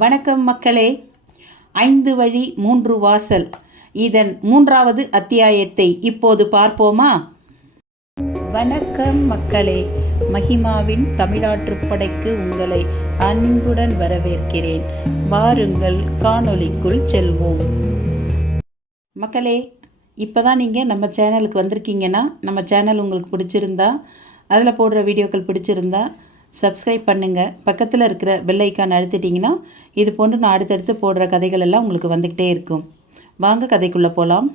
வணக்கம் மக்களே. 5 வழி 3 வாசல் இதன் 3வது அத்தியாயத்தை இப்போது பார்ப்போமா? வணக்கம் மக்களே. மகிமாவின் தமிழாற்றுப்படைக்கு உங்களை அன்புடன் வரவேற்கிறேன். வாருங்கள், காணொளிக்குள் செல்வோம். மக்களே, இப்போ தான் நீங்கள் நம்ம சேனலுக்கு வந்திருக்கீங்கன்னா, நம்ம சேனல் உங்களுக்கு பிடிச்சிருந்தா, அதில் போடுற வீடியோக்கள் பிடிச்சிருந்தா சப்ஸ்கிரைப் பண்ணுங்கள். பக்கத்தில் இருக்கிற பெல் ஐக்கான் அழுத்திட்டிங்கன்னா இது போன்று நான் அடுத்தடுத்து போடுற கதைகள் எல்லாம் உங்களுக்கு வந்துக்கிட்டே இருக்கும். வாங்க கதைக்குள்ளே போகலாம்.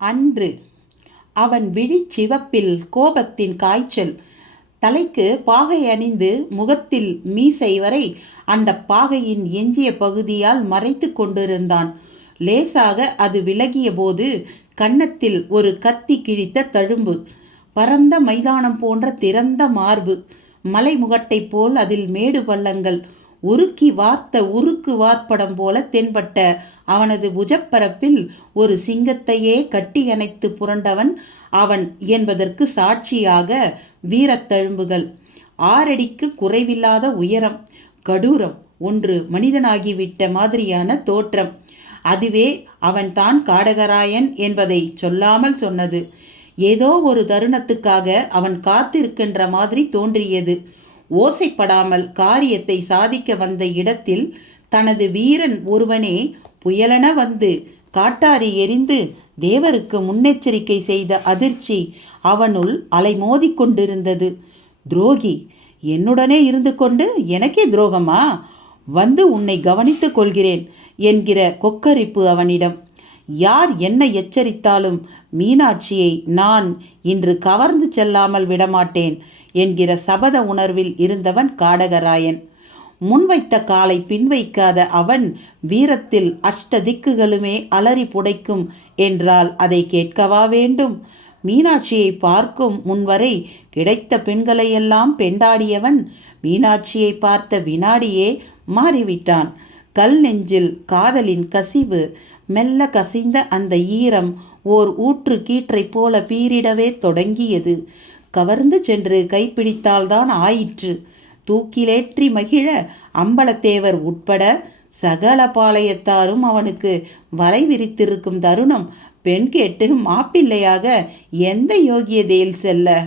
அன்று அவன் விழி சிவப்பில் கோபத்தின் காய்ச்சல். தலைக்கு பாகை அணிந்து முகத்தில் மீசை வரை அந்த பாகையின் எஞ்சிய பகுதியால் மறைத்து கொண்டிருந்தான். லேசாக அது விலகிய போது கன்னத்தில் ஒரு கத்தி கிழித்த தழும்பு, பரந்த மைதானம் போன்ற திறந்த மார்பு, மலை முகட்டை போல் அதில் மேடு பள்ளங்கள், உருக்கி வார்த்த உருக்கு வார்ப்படம் போல தென்பட்ட அவனது புஜப்பரப்பில் ஒரு சிங்கத்தையே கட்டி அணைத்து புரண்டவன் அவன் என்பதற்கு சாட்சியாக வீரத்தழும்புகள். 6 அடிக்கு குறைவில்லாத உயரம், கடூரம், ஒன்று மனிதனாகிவிட்ட மாதிரியான தோற்றம். அதுவே அவன்தான் காடகராயன் என்பதை சொல்லாமல் சொன்னது. ஏதோ ஒரு தருணத்துக்காக அவன் காத்திருக்கின்ற மாதிரி தோன்றியது. ஓசைப்படாமல் காரியத்தை சாதிக்க வந்த இடத்தில் தனது வீரன் ஒருவனே புயலென வந்து காட்டாரி எரிந்து தேவருக்கு முன்னெச்சரிக்கை செய்த அதிர்ச்சி அவனுள் அலைமோதி கொண்டிருந்தது. துரோகி, என்னுடனே இருந்து கொண்டு எனக்கே துரோகமா? வந்து உன்னை கவனித்துக் கொள்கிறேன் என்கிற கொக்கரிப்பு அவனிடம். யார் என்ன எச்சரித்தாலும் மீனாட்சியை நான் இன்று கவர்ந்து செல்லாமல் விடமாட்டேன் என்கிற சபத உணர்வில் இருந்தவன் காடகராயன். முன்வைத்த காலை பின்வைக்காத அவன் வீரத்தில் அஷ்ட திக்குகளுமே அலறி புடைக்கும் என்றால் அதை கேட்கவா வேண்டும்? மீனாட்சியை பார்க்கும் முன்வரை கிடைத்த பெண்களையெல்லாம் பெண்டாடியவன் மீனாட்சியை பார்த்த வினாடியே மாறிவிட்டான். கல் நெஞ்சில் காதலின் கசிவு, மெல்ல கசிந்த அந்த ஈரம் ஓர் ஊற்று கீற்றை போல பீரிடவே தொடங்கியது. கவர்ந்து சென்று கைப்பிடித்தால்தான் ஆயிற்று. தூக்கிலேற்றி மகிழ அம்பலத்தேவர் உட்பட சகல பாளையத்தாரும் அவனுக்கு வலை விரித்திருக்கும் தருணம் பெண் கேட்டு மாப்பிள்ளையாக எந்த யோகியதையில் செல்ல?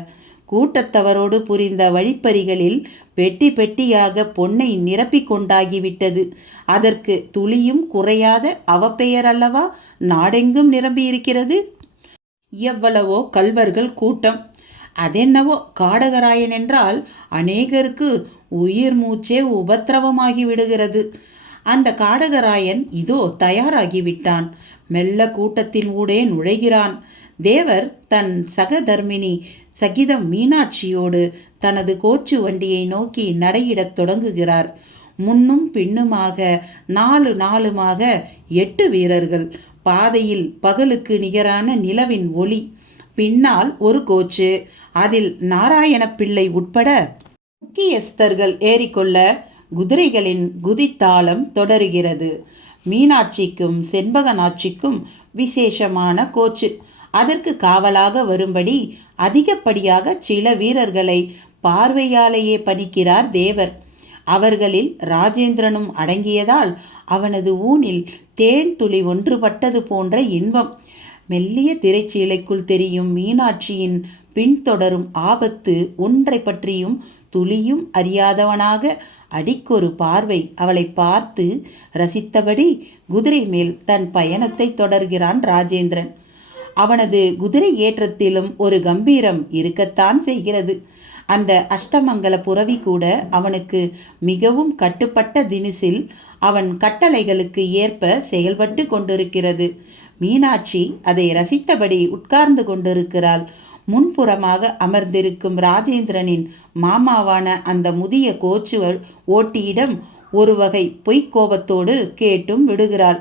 கூட்டத்தவரோடு புரிந்த வழிப்பறிகளில் பெட்டி பெட்டியாக பொன்னை நிரப்பிக் கொண்டாகிவிட்டது. அதற்கு துளியும் குறையாத அவப்பெயர் அல்லவா நாடெங்கும் நிரம்பியிருக்கிறது. எவ்வளவோ கள்வர்கள் கூட்டம். அதென்னவோ காடகராயன் என்றால் அநேகருக்கு உயிர் மூச்சே உபத்திரவமாகி விடுகிறது. அந்த காடகராயன் இதோ தயாராகிவிட்டான். மெல்ல கூட்டத்தின் ஊடே நுழைகிறான். தேவர் தன் சகதர்மினி சகிதம் மீனாட்சியோடு தனது கோச்சு வண்டியை நோக்கி நடையிடத் தொடங்குகிறார். முன்னும் பின்னுமாக 4 8 வீரர்கள். பாதையில் பகலுக்கு நிகரான நிலவின் ஒளி. பின்னால் ஒரு கோச்சு, அதில் நாராயண பிள்ளை உட்பட முக்கியஸ்தர்கள் ஏறிக்கொள்ள குதிரைகளின் குதித்தாளம் தொடருகிறது. மீனாட்சிக்கும் செண்பகனாட்சிக்கும் விசேஷமான கோச்சு. அதற்கு காவலாக வரும்படி அதிகப்படியாக சில வீரர்களை பார்வையாலேயே பணிக்கிறார் தேவர். அவர்களில் ராஜேந்திரனும் அடங்கியதால் அவனது ஊனில் தேன் துளி ஒன்றுபட்டது போன்ற இன்பம். மெல்லிய திரைச்சீலைக்குள் தெரியும் மீனாட்சியின் பின்தொடரும் ஆபத்து ஒன்றை பற்றியும் துளியும் அறியாதவனாக அடிக்கொரு பார்வை அவளை பார்த்து ரசித்தபடி குதிரை மேல் தன் பயணத்தை தொடர்கிறான் ராஜேந்திரன். அவனது குதிரை ஏற்றத்திலும் ஒரு கம்பீரம் இருக்கத்தான் செய்கிறது. அந்த அஷ்டமங்கல புரவி கூட அவனுக்கு மிகவும் கட்டுப்பட்ட தினிசில் அவன் கட்டளைகளுக்கு ஏற்ப செயல்பட்டு கொண்டிருக்கிறது. மீனாட்சி அதை ரசித்தபடி உட்கார்ந்து கொண்டிருக்கிறாள். முன்புறமாக அமர்ந்திருக்கும் ராஜேந்திரனின் மாமாவான அந்த முதிய கோச்சு ஓட்டியிடம் ஒரு வகை பொய்க்கோபத்தோடு கேட்டும் விடுகிறாள்.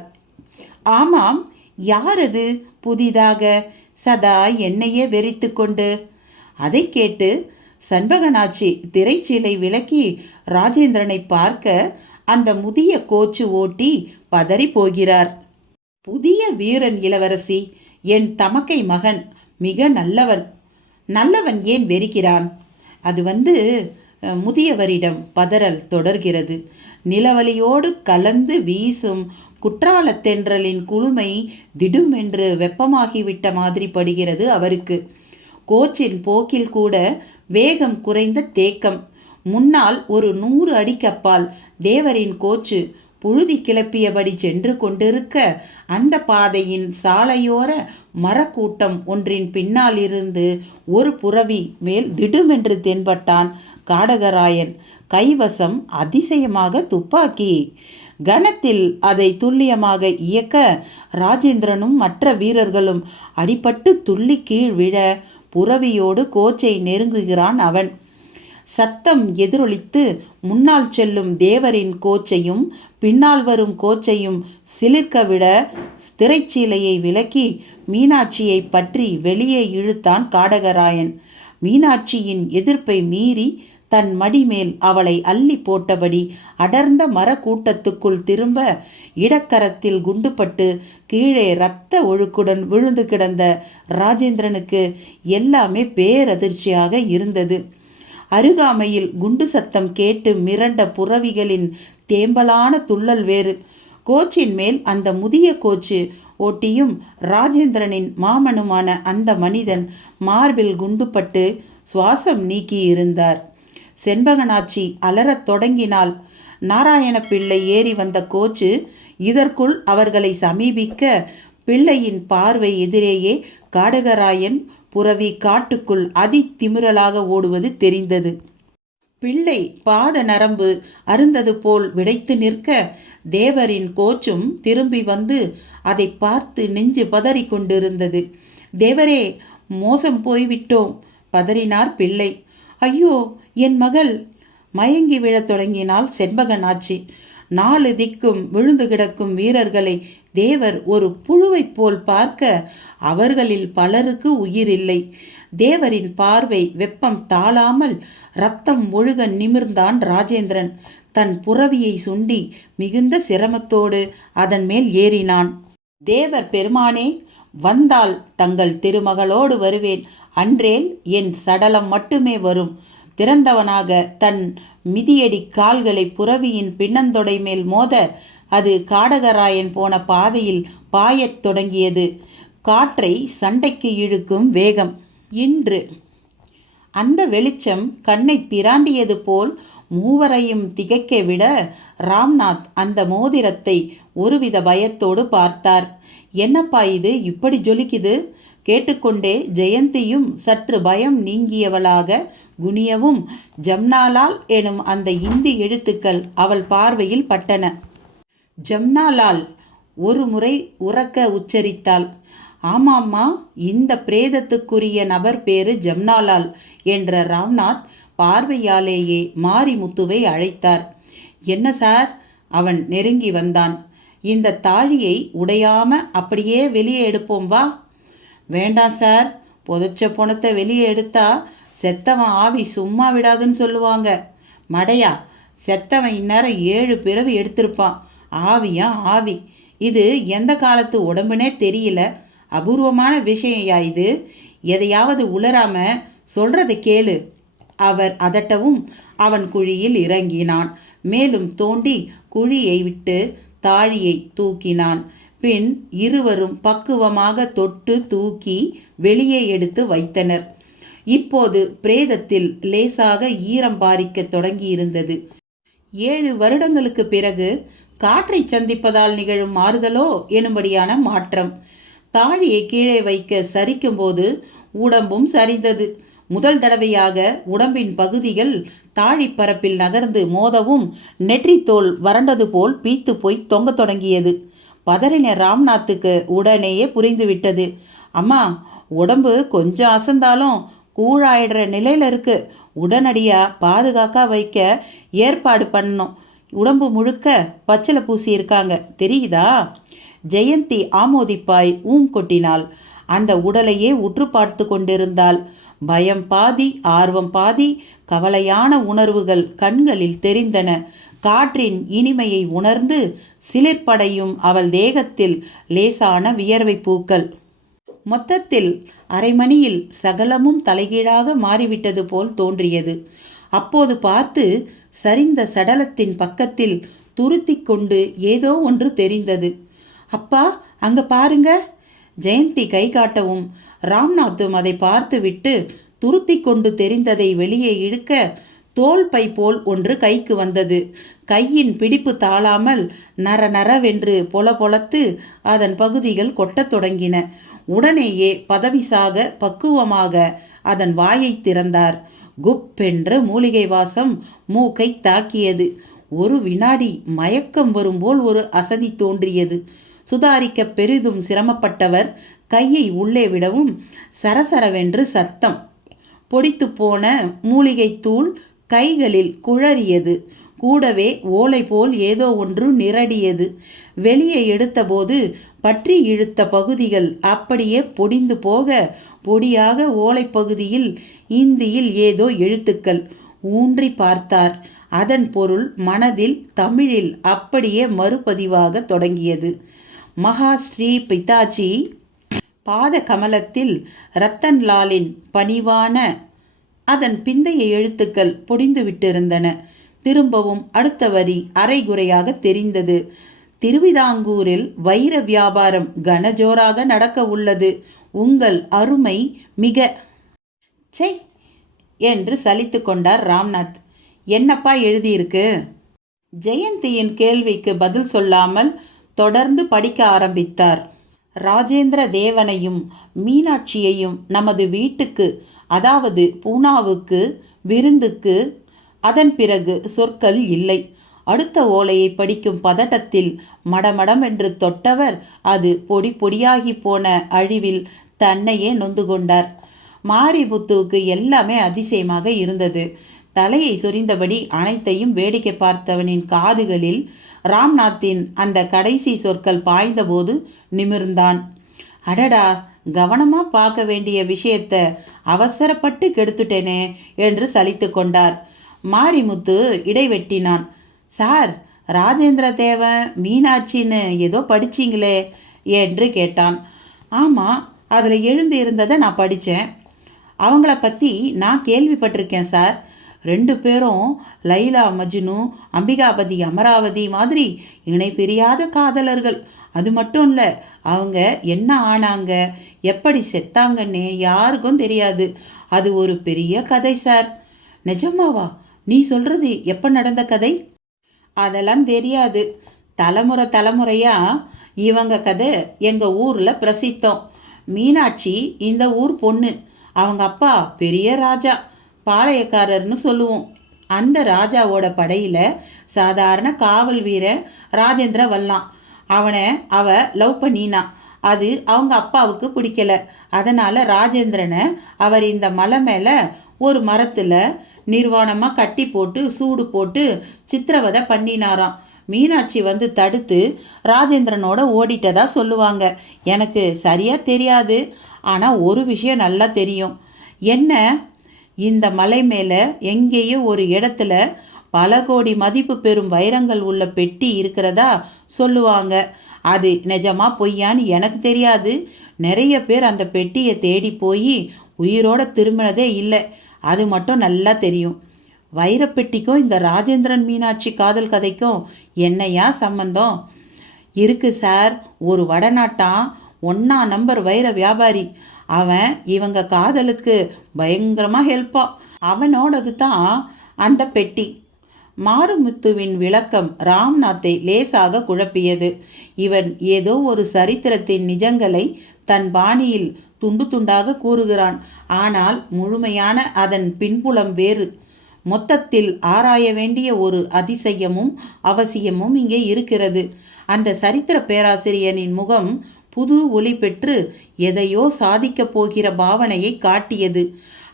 ஆமாம், யாரது புதிதாக சதா என்னையே வெறித்து கொண்டு? அதை கேட்டு சண்பகனாட்சி திரைச்சீலை விலக்கி ராஜேந்திரனை பார்க்க அந்த முதிய கோச்சு ஓட்டி பதறி போகிறார். புதிய வீரன் இளவரசி, என் தமக்கை மகன், மிக நல்லவன். நல்லவன் ஏன் வெறிக்கிறான்? அது முதியவரிடம் பதறல் தொடர்கிறது. நிலவலியோடு கலந்து வீசும் குற்றாலத்தென்றலின் குளுமை திடுமென்று வெப்பமாகிவிட்ட மாதிரி படுகிறது அவருக்கு. கோச்சின் போக்கில் கூட வேகம் குறைந்த தேக்கம். முன்னால் ஒரு 100 அடிக்கப்பால் தேவரின் கோச்சு புழுதி கிளப்பியபடி சென்று கொண்டிருக்க, அந்த பாதையின் சாலையோர மரக்கூட்டம் ஒன்றின் பின்னால் இருந்து ஒரு புறவி மேல் திடுமென்று தென்பட்டான் காடகராயன். கைவசம் அதிசயமாக துப்பாக்கி. கணத்தில் அதை துல்லியமாக இயக்க ராஜேந்திரனும் மற்ற வீரர்களும் அடிபட்டு துள்ளி கீழ் விழ புறவியோடு கோச்சை நெருங்குகிறான் அவன். சத்தம் எதிரொலித்து முன்னால் செல்லும் தேவரின் கோச்சையும் பின்னால் வரும் கோச்சையும் சிலிர்க்க விட திரைச்சீலையை விலக்கி மீனாட்சியை பற்றி வெளியே இழுத்தான் காடகராயன். மீனாட்சியின் எதிர்ப்பை மீறி தன் மடிமேல் அவளை அள்ளி போட்டபடி அடர்ந்த மரக்கூட்டத்துக்குள் திரும்ப, இடக்கரத்தில் குண்டுபட்டு கீழே இரத்த ஒழுக்குடன் விழுந்து கிடந்த ராஜேந்திரனுக்கு எல்லாமே பேரதிர்ச்சியாக இருந்தது. அருகாமையில் குண்டு சத்தம் கேட்டு மிரண்ட புறவிகளின் தேம்பலான துள்ளல் வேறு. கோச்சின் மேல் அந்த முதிய கோச்சு ஓட்டியும் ராஜேந்திரனின் மாமனுமான அந்த மனிதன் மார்பில் குண்டுபட்டு சுவாசம் நீக்கியிருந்தார். செண்பகனாச்சி அலறத் தொடங்கினாள். நாராயண பிள்ளை ஏறி வந்த கோச்சு இதற்குள் அவர்களை சமீபிக்க, பிள்ளையின் பார்வை எதிரேயே காடகராயன் புறவி காட்டுக்குள் திமிரலாக ஓடுவது தெரிந்தது. பிள்ளை பாத நரம்பு அருந்தது போல் விடைத்து நிற்க, தேவரின் கோச்சும் திரும்பி வந்து அதை பார்த்து நெஞ்சு பதறி கொண்டிருந்தது. தேவரே, மோசம் போய்விட்டோம், பதறினார் பிள்ளை. ஐயோ, என் மகள்! மயங்கி விழத் தொடங்கினாள் செண்பகனாச்சி. 4 திக்கும் விழுந்து கிடக்கும் வீரர்களை தேவர் ஒரு புழுவைப் போல் பார்க்க, அவர்களில் பலருக்கு உயிரில்லை. தேவரின் பார்வை வெப்பம் தாழாமல் இரத்தம் ஒழுக நிமிர்ந்தான் ராஜேந்திரன். தன் புறவியை சுண்டி மிகுந்த சிரமத்தோடு அதன் மேல் ஏறினான். தேவர் பெருமானே, வந்தால் தங்கள் திருமகளோடு வருவேன், அன்றேல் என் சடலம் மட்டுமே வரும். திறந்தவனாக தன் மிதியடி கால்களை புறவியின் பின்னந்தொடை மேல் மோத, அது காடகராயன் போன பாதையில் பாயத் தொடங்கியது. காற்றை சண்டைக்கு இழுக்கும் வேகம். இன்று அந்த வெளிச்சம் கண்ணை பிராண்டியது போல் மூவரையும் திகைக்க விட, ராம்நாத் அந்த மோதிரத்தை ஒருவித பயத்தோடு பார்த்தார். என்னப்பா இது இப்படி ஜொலிக்குது? கேட்டுக்கொண்டே ஜெயந்தியும் சற்று பயம் நீங்கியவளாக குனியவும், ஜம்னாலால் எனும் அந்த இந்தி எழுத்துக்கள் அவள் பார்வையில் பட்டன. ஜம்னாலால் ஒரு முறை உரக்க உச்சரித்தாள். ஆமாம்மா, இந்த பிரேதத்துக்குரிய நபர் பேரு ஜம்னாலால் என்ற ராம்நாத் பார்வையாலேயே மாரிமுத்துவை அழைத்தார். என்ன சார்? அவன் நெருங்கி வந்தான். இந்த தாழியை உடையாம அப்படியே வெளியே எடுப்போம் வா. வேண்டாம் சார், புதைச்ச பணத்தை வெளியே எடுத்தா செத்தவன் ஆவி சும்மா விடாதுன்னு சொல்லுவாங்க. மடையா, செத்தவன் இந்நேரம் 7 பிறவி எடுத்திருப்பான். ஆவியா ஆவி? இது எந்த காலத்து உடம்புனே தெரியல. அபூர்வமான விஷயம் இது. எதையாவது உளராம சொல்றதை கேளு. அவர் அதட்டவும் அவன் குழியில் இறங்கினான். மேலும் தோண்டி குழியை விட்டு தாழியை தூக்கினான். பின் இருவரும் பக்குவமாக தொட்டு தூக்கி வெளியே எடுத்து வைத்தனர். இப்போது பிரேதத்தில் லேசாக ஈரம் பாரிக்க தொடங்கியிருந்தது. 7 வருடங்களுக்கு பிறகு காற்றை சந்திப்பதால் நிகழும் மாறுதலோ எனும்படியான மாற்றம். தாழியை கீழே வைக்க சரிக்கும்போது உடம்பும் சரிந்தது. முதல் தடவையாக உடம்பின் பகுதிகள் தாழிப்பரப்பில் நகர்ந்து மோதவும் நெற்றித்தோல் வறண்டது போல் பீத்து போய் தொங்க தொடங்கியது. பதறின ராம்நாத்துக்கு உடனேயே புரிந்துவிட்டது. அம்மா, உடம்பு கொஞ்சம் அசந்தாலும் கூழாயிடுற நிலையில் இருக்கு. உடனடியாக பாதுகாக்க வைக்க ஏற்பாடு பண்ணணும். உடம்பு முழுக்க பச்சளை பூசி இருக்காங்க, தெரியுதா? ஜெயந்தி ஆமோதிப்பாய் கொட்டினாள். அந்த உடலையே உற்று பார்த்து கொண்டிருந்தாள். பயம் பாதி, ஆர்வம் பாதி, கவலையான உணர்வுகள் கண்களில் தெரிந்தன. காற்றின் இனிமையை உணர்ந்து சிலிர்ப்படையும் அவள் தேகத்தில் லேசான வியர்வை பூக்கள். மொத்தத்தில் அரை மணியில் சகலமும் தலைகீழாக மாறிவிட்டது போல் தோன்றியது. அப்போது பார்த்து சரிந்த சடலத்தின் பக்கத்தில் துருத்தி கொண்டு ஏதோ ஒன்று தெரிந்தது. அப்பா, அங்க பாருங்க! ஜெயந்தி கை காட்டவும் ராம்நாத்தும் அதை பார்த்துவிட்டு துருத்தி கொண்டு தெரிந்ததை வெளியே இழுக்க தோல் பை போல் ஒன்று கைக்கு வந்தது. கையின் பிடிப்பு தாழாமல் நர நரவென்று பொல பொலத்து அதன் பகுதிகள் கொட்டத் தொடங்கின. உடனேயே பதவிசாக பக்குவமாக அதன் வாயை திறந்தார். குப்பென்ற மூலிகை வாசம் மூக்கை தாக்கியது. ஒரு வினாடி மயக்கம் வரும்போல் ஒரு அசதி தோன்றியது. சுதாரிக்க பெரிதும் சிரமப்பட்டவர் கையை உள்ளே விடவும் சரசரவென்று சத்தம். பொடித்து போன மூலிகை தூள் கைகளில் குழறியது. கூடவே ஓலை போல் ஏதோ ஒன்று நிரடியது. வெளியே எடுத்தபோது பற்றி இழுத்த பகுதிகள் அப்படியே பொடிந்து போக பொடியாக ஓலை பகுதியில் இந்தியில் ஏதோ எழுத்துக்கள். ஊன்றி பார்த்தார். அதன் பொருள் மனதில் தமிழில் அப்படியே மறுபதிவாக தொடங்கியது. மகாஸ்ரீ பிதாஜி பாத கமலத்தில் ரத்தன்லாலின் பணிவான அதன் பிந்தைய எழுத்துக்கள் பொடிந்து விட்டிருந்தன. திரும்பவும் அடுத்த வரி அரைகுறையாக தெரிந்தது. திருவிதாங்கூரில் வைர வியாபாரம் கனஜோராக நடக்க உள்ளது. உங்கள் அருமை மிக சை என்று சலித்து கொண்டார் ராம்நாத். என்னப்பா எழுதியிருக்கு? ஜெயந்தியின் கேள்விக்கு பதில் சொல்லாமல் தொடர்ந்து படிக்க ஆரம்பித்தார். ராஜேந்திர தேவனையும் மீனாட்சியையும் நமது வீட்டுக்கு, அதாவது பூனாவுக்கு விருந்துக்கு. அதன் பிறகு சொற்கள் இல்லை. அடுத்த ஓலையை படிக்கும் பதட்டத்தில் மடமடமென்று தொட்டவர் அது பொடி பொடியாகி போன அழிவில் தன்னையே நொந்து கொண்டார். மாரிமுத்துவுக்கு எல்லாமே அதிசயமாக இருந்தது. தலையை சொரிந்தபடி அனைத்தையும் வேடிக்கை பார்த்தவனின் காதுகளில் ராம்நாத்தின் அந்த கடைசி சொற்கள் பாய்ந்தபோது நிமிர்ந்தான். அடடா, கவனமாக பார்க்க வேண்டிய விஷயத்த அவசரப்பட்டு கெடுத்துட்டேனே என்று சலித்து கொண்டார். மாரிமுத்து இடைவெட்டினான். சார், ராஜேந்திர தேவன் மீனாட்சின்னு ஏதோ படிச்சிங்களே என்று கேட்டான். ஆமாம், அதில் எழுந்து இருந்ததை நான் படித்தேன். அவங்கள பற்றி நான் கேள்விப்பட்டிருக்கேன் சார். 2 பேரும் லைலா மஜ்னு, அம்பிகாபதி அமராவதி மாதிரி இணை பிரியாத காதலர்கள். அது மட்டும் இல்லை, அவங்க என்ன ஆனாங்க, எப்படி செத்தாங்கன்னே யாருக்கும் தெரியாது. அது ஒரு பெரிய கதை சார். நிஜமாவா? நீ சொல்கிறது எப்போ நடந்த கதை? அதெல்லாம் தெரியாது. தலைமுறை தலைமுறையாக இவங்க கதை எங்கள் ஊரில் பிரசித்தம். மீனாட்சி இந்த ஊர் பொண்ணு. அவங்க அப்பா பெரிய ராஜா, பாளையக்காரர்னு சொல்லுவோம். அந்த ராஜாவோட படையில் சாதாரண காவல் வீரன் ராஜேந்திர வல்லான். அவனை லவ் பண்ணினா. அது அவங்க அப்பாவுக்கு பிடிக்கல. அதனால் ராஜேந்திரனை அவர் இந்த மலை மேலே ஒரு மரத்தில் நிர்வாணமாக கட்டி போட்டு சூடு போட்டு சித்திரவதை பண்ணினாராம். மீனாட்சி வந்து தடுத்து ராஜேந்திரனோட ஓடிட்டதா சொல்லுவாங்க. எனக்கு சரியாக தெரியாது. ஆனால் ஒரு விஷயம் நல்லா தெரியும். என்ன? இந்த மலை மேலே எங்கேயோ ஒரு இடத்துல பல கோடி மதிப்பு பெறும் வைரங்கள் உள்ள பெட்டி இருக்கிறதா சொல்லுவாங்க. அது நிஜமா பொய்யான்னு எனக்கு தெரியாது. நிறைய பேர் அந்த பெட்டியை தேடி போய் உயிரோட திரும்பினதே இல்லை. அது மட்டும் நல்லா தெரியும். வைரப்பெட்டிக்கும் இந்த ராஜேந்திரன் மீனாட்சி காதல் கதைக்கும் என்னையா சம்பந்தம்? இருக்குது சார். ஒரு வடநாட்டான் 1ஆம் நம்பர் வைர வியாபாரி. அவன் இவங்க காதலுக்கு பயங்கரமாக ஹெல்ப்பான். அவனோடது தான் அந்த பெட்டி. மாரிமுத்துவின் விளக்கம் ராம்நாத்தை லேசாக குழப்பியது. இவன் ஏதோ ஒரு சரித்திரத்தின் நிஜங்களை தன் பாணியில் துண்டு துண்டாக கூறுகிறான். ஆனால் முழுமையான அதன் பின்புலம் வேறு. மொத்தத்தில் ஆராய வேண்டிய ஒரு அதிசயமும் அவசியமும் இங்கே இருக்கிறது. அந்த சரித்திர பேராசிரியனின் முகம் புது ஒளி பெற்று எதையோ சாதிக்கப் போகிற பாவனையை காட்டியது.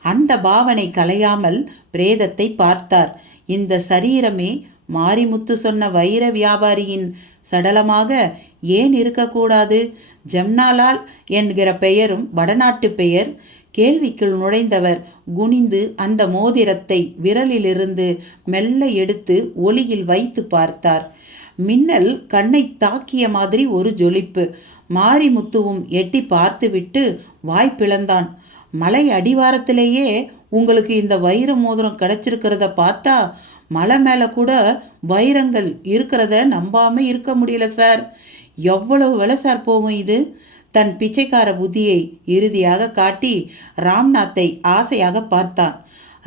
அந்த பாவனை கலையாமல் பிரேதத்தை பார்த்தார். இந்த சரீரமே மாரிமுத்து சொன்ன வைர வியாபாரியின் சடலமாக ஏன் இருக்கக்கூடாது? ஜம்னாலால் என்கிற பெயரும் வடநாட்டு பெயர். கேள்விக்குள் நுழைந்தவர் குனிந்து அந்த மோதிரத்தை விரலிலிருந்து மெல்ல எடுத்து ஒளியில் வைத்து பார்த்தார். மின்னல் கண்ணை தாக்கிய மாதிரி ஒரு ஜொலிப்பு. மாரிமுத்துவும் எட்டி பார்த்துவிட்டு வாய் பிளந்தான். மலை அடிவாரத்திலேயே உங்களுக்கு இந்த வைர மோதிரம் கிடைச்சிருக்கிறத பார்த்தா மலை மேலே கூட வைரங்கள் இருக்கிறத நம்பாமல் இருக்க முடியல சார். எவ்வளவு விலை சார் போகும் இது? தன் பிச்சைக்கார புத்தியை இறுதியாக காட்டி ராம்நாத்தை ஆசையாக பார்த்தான்.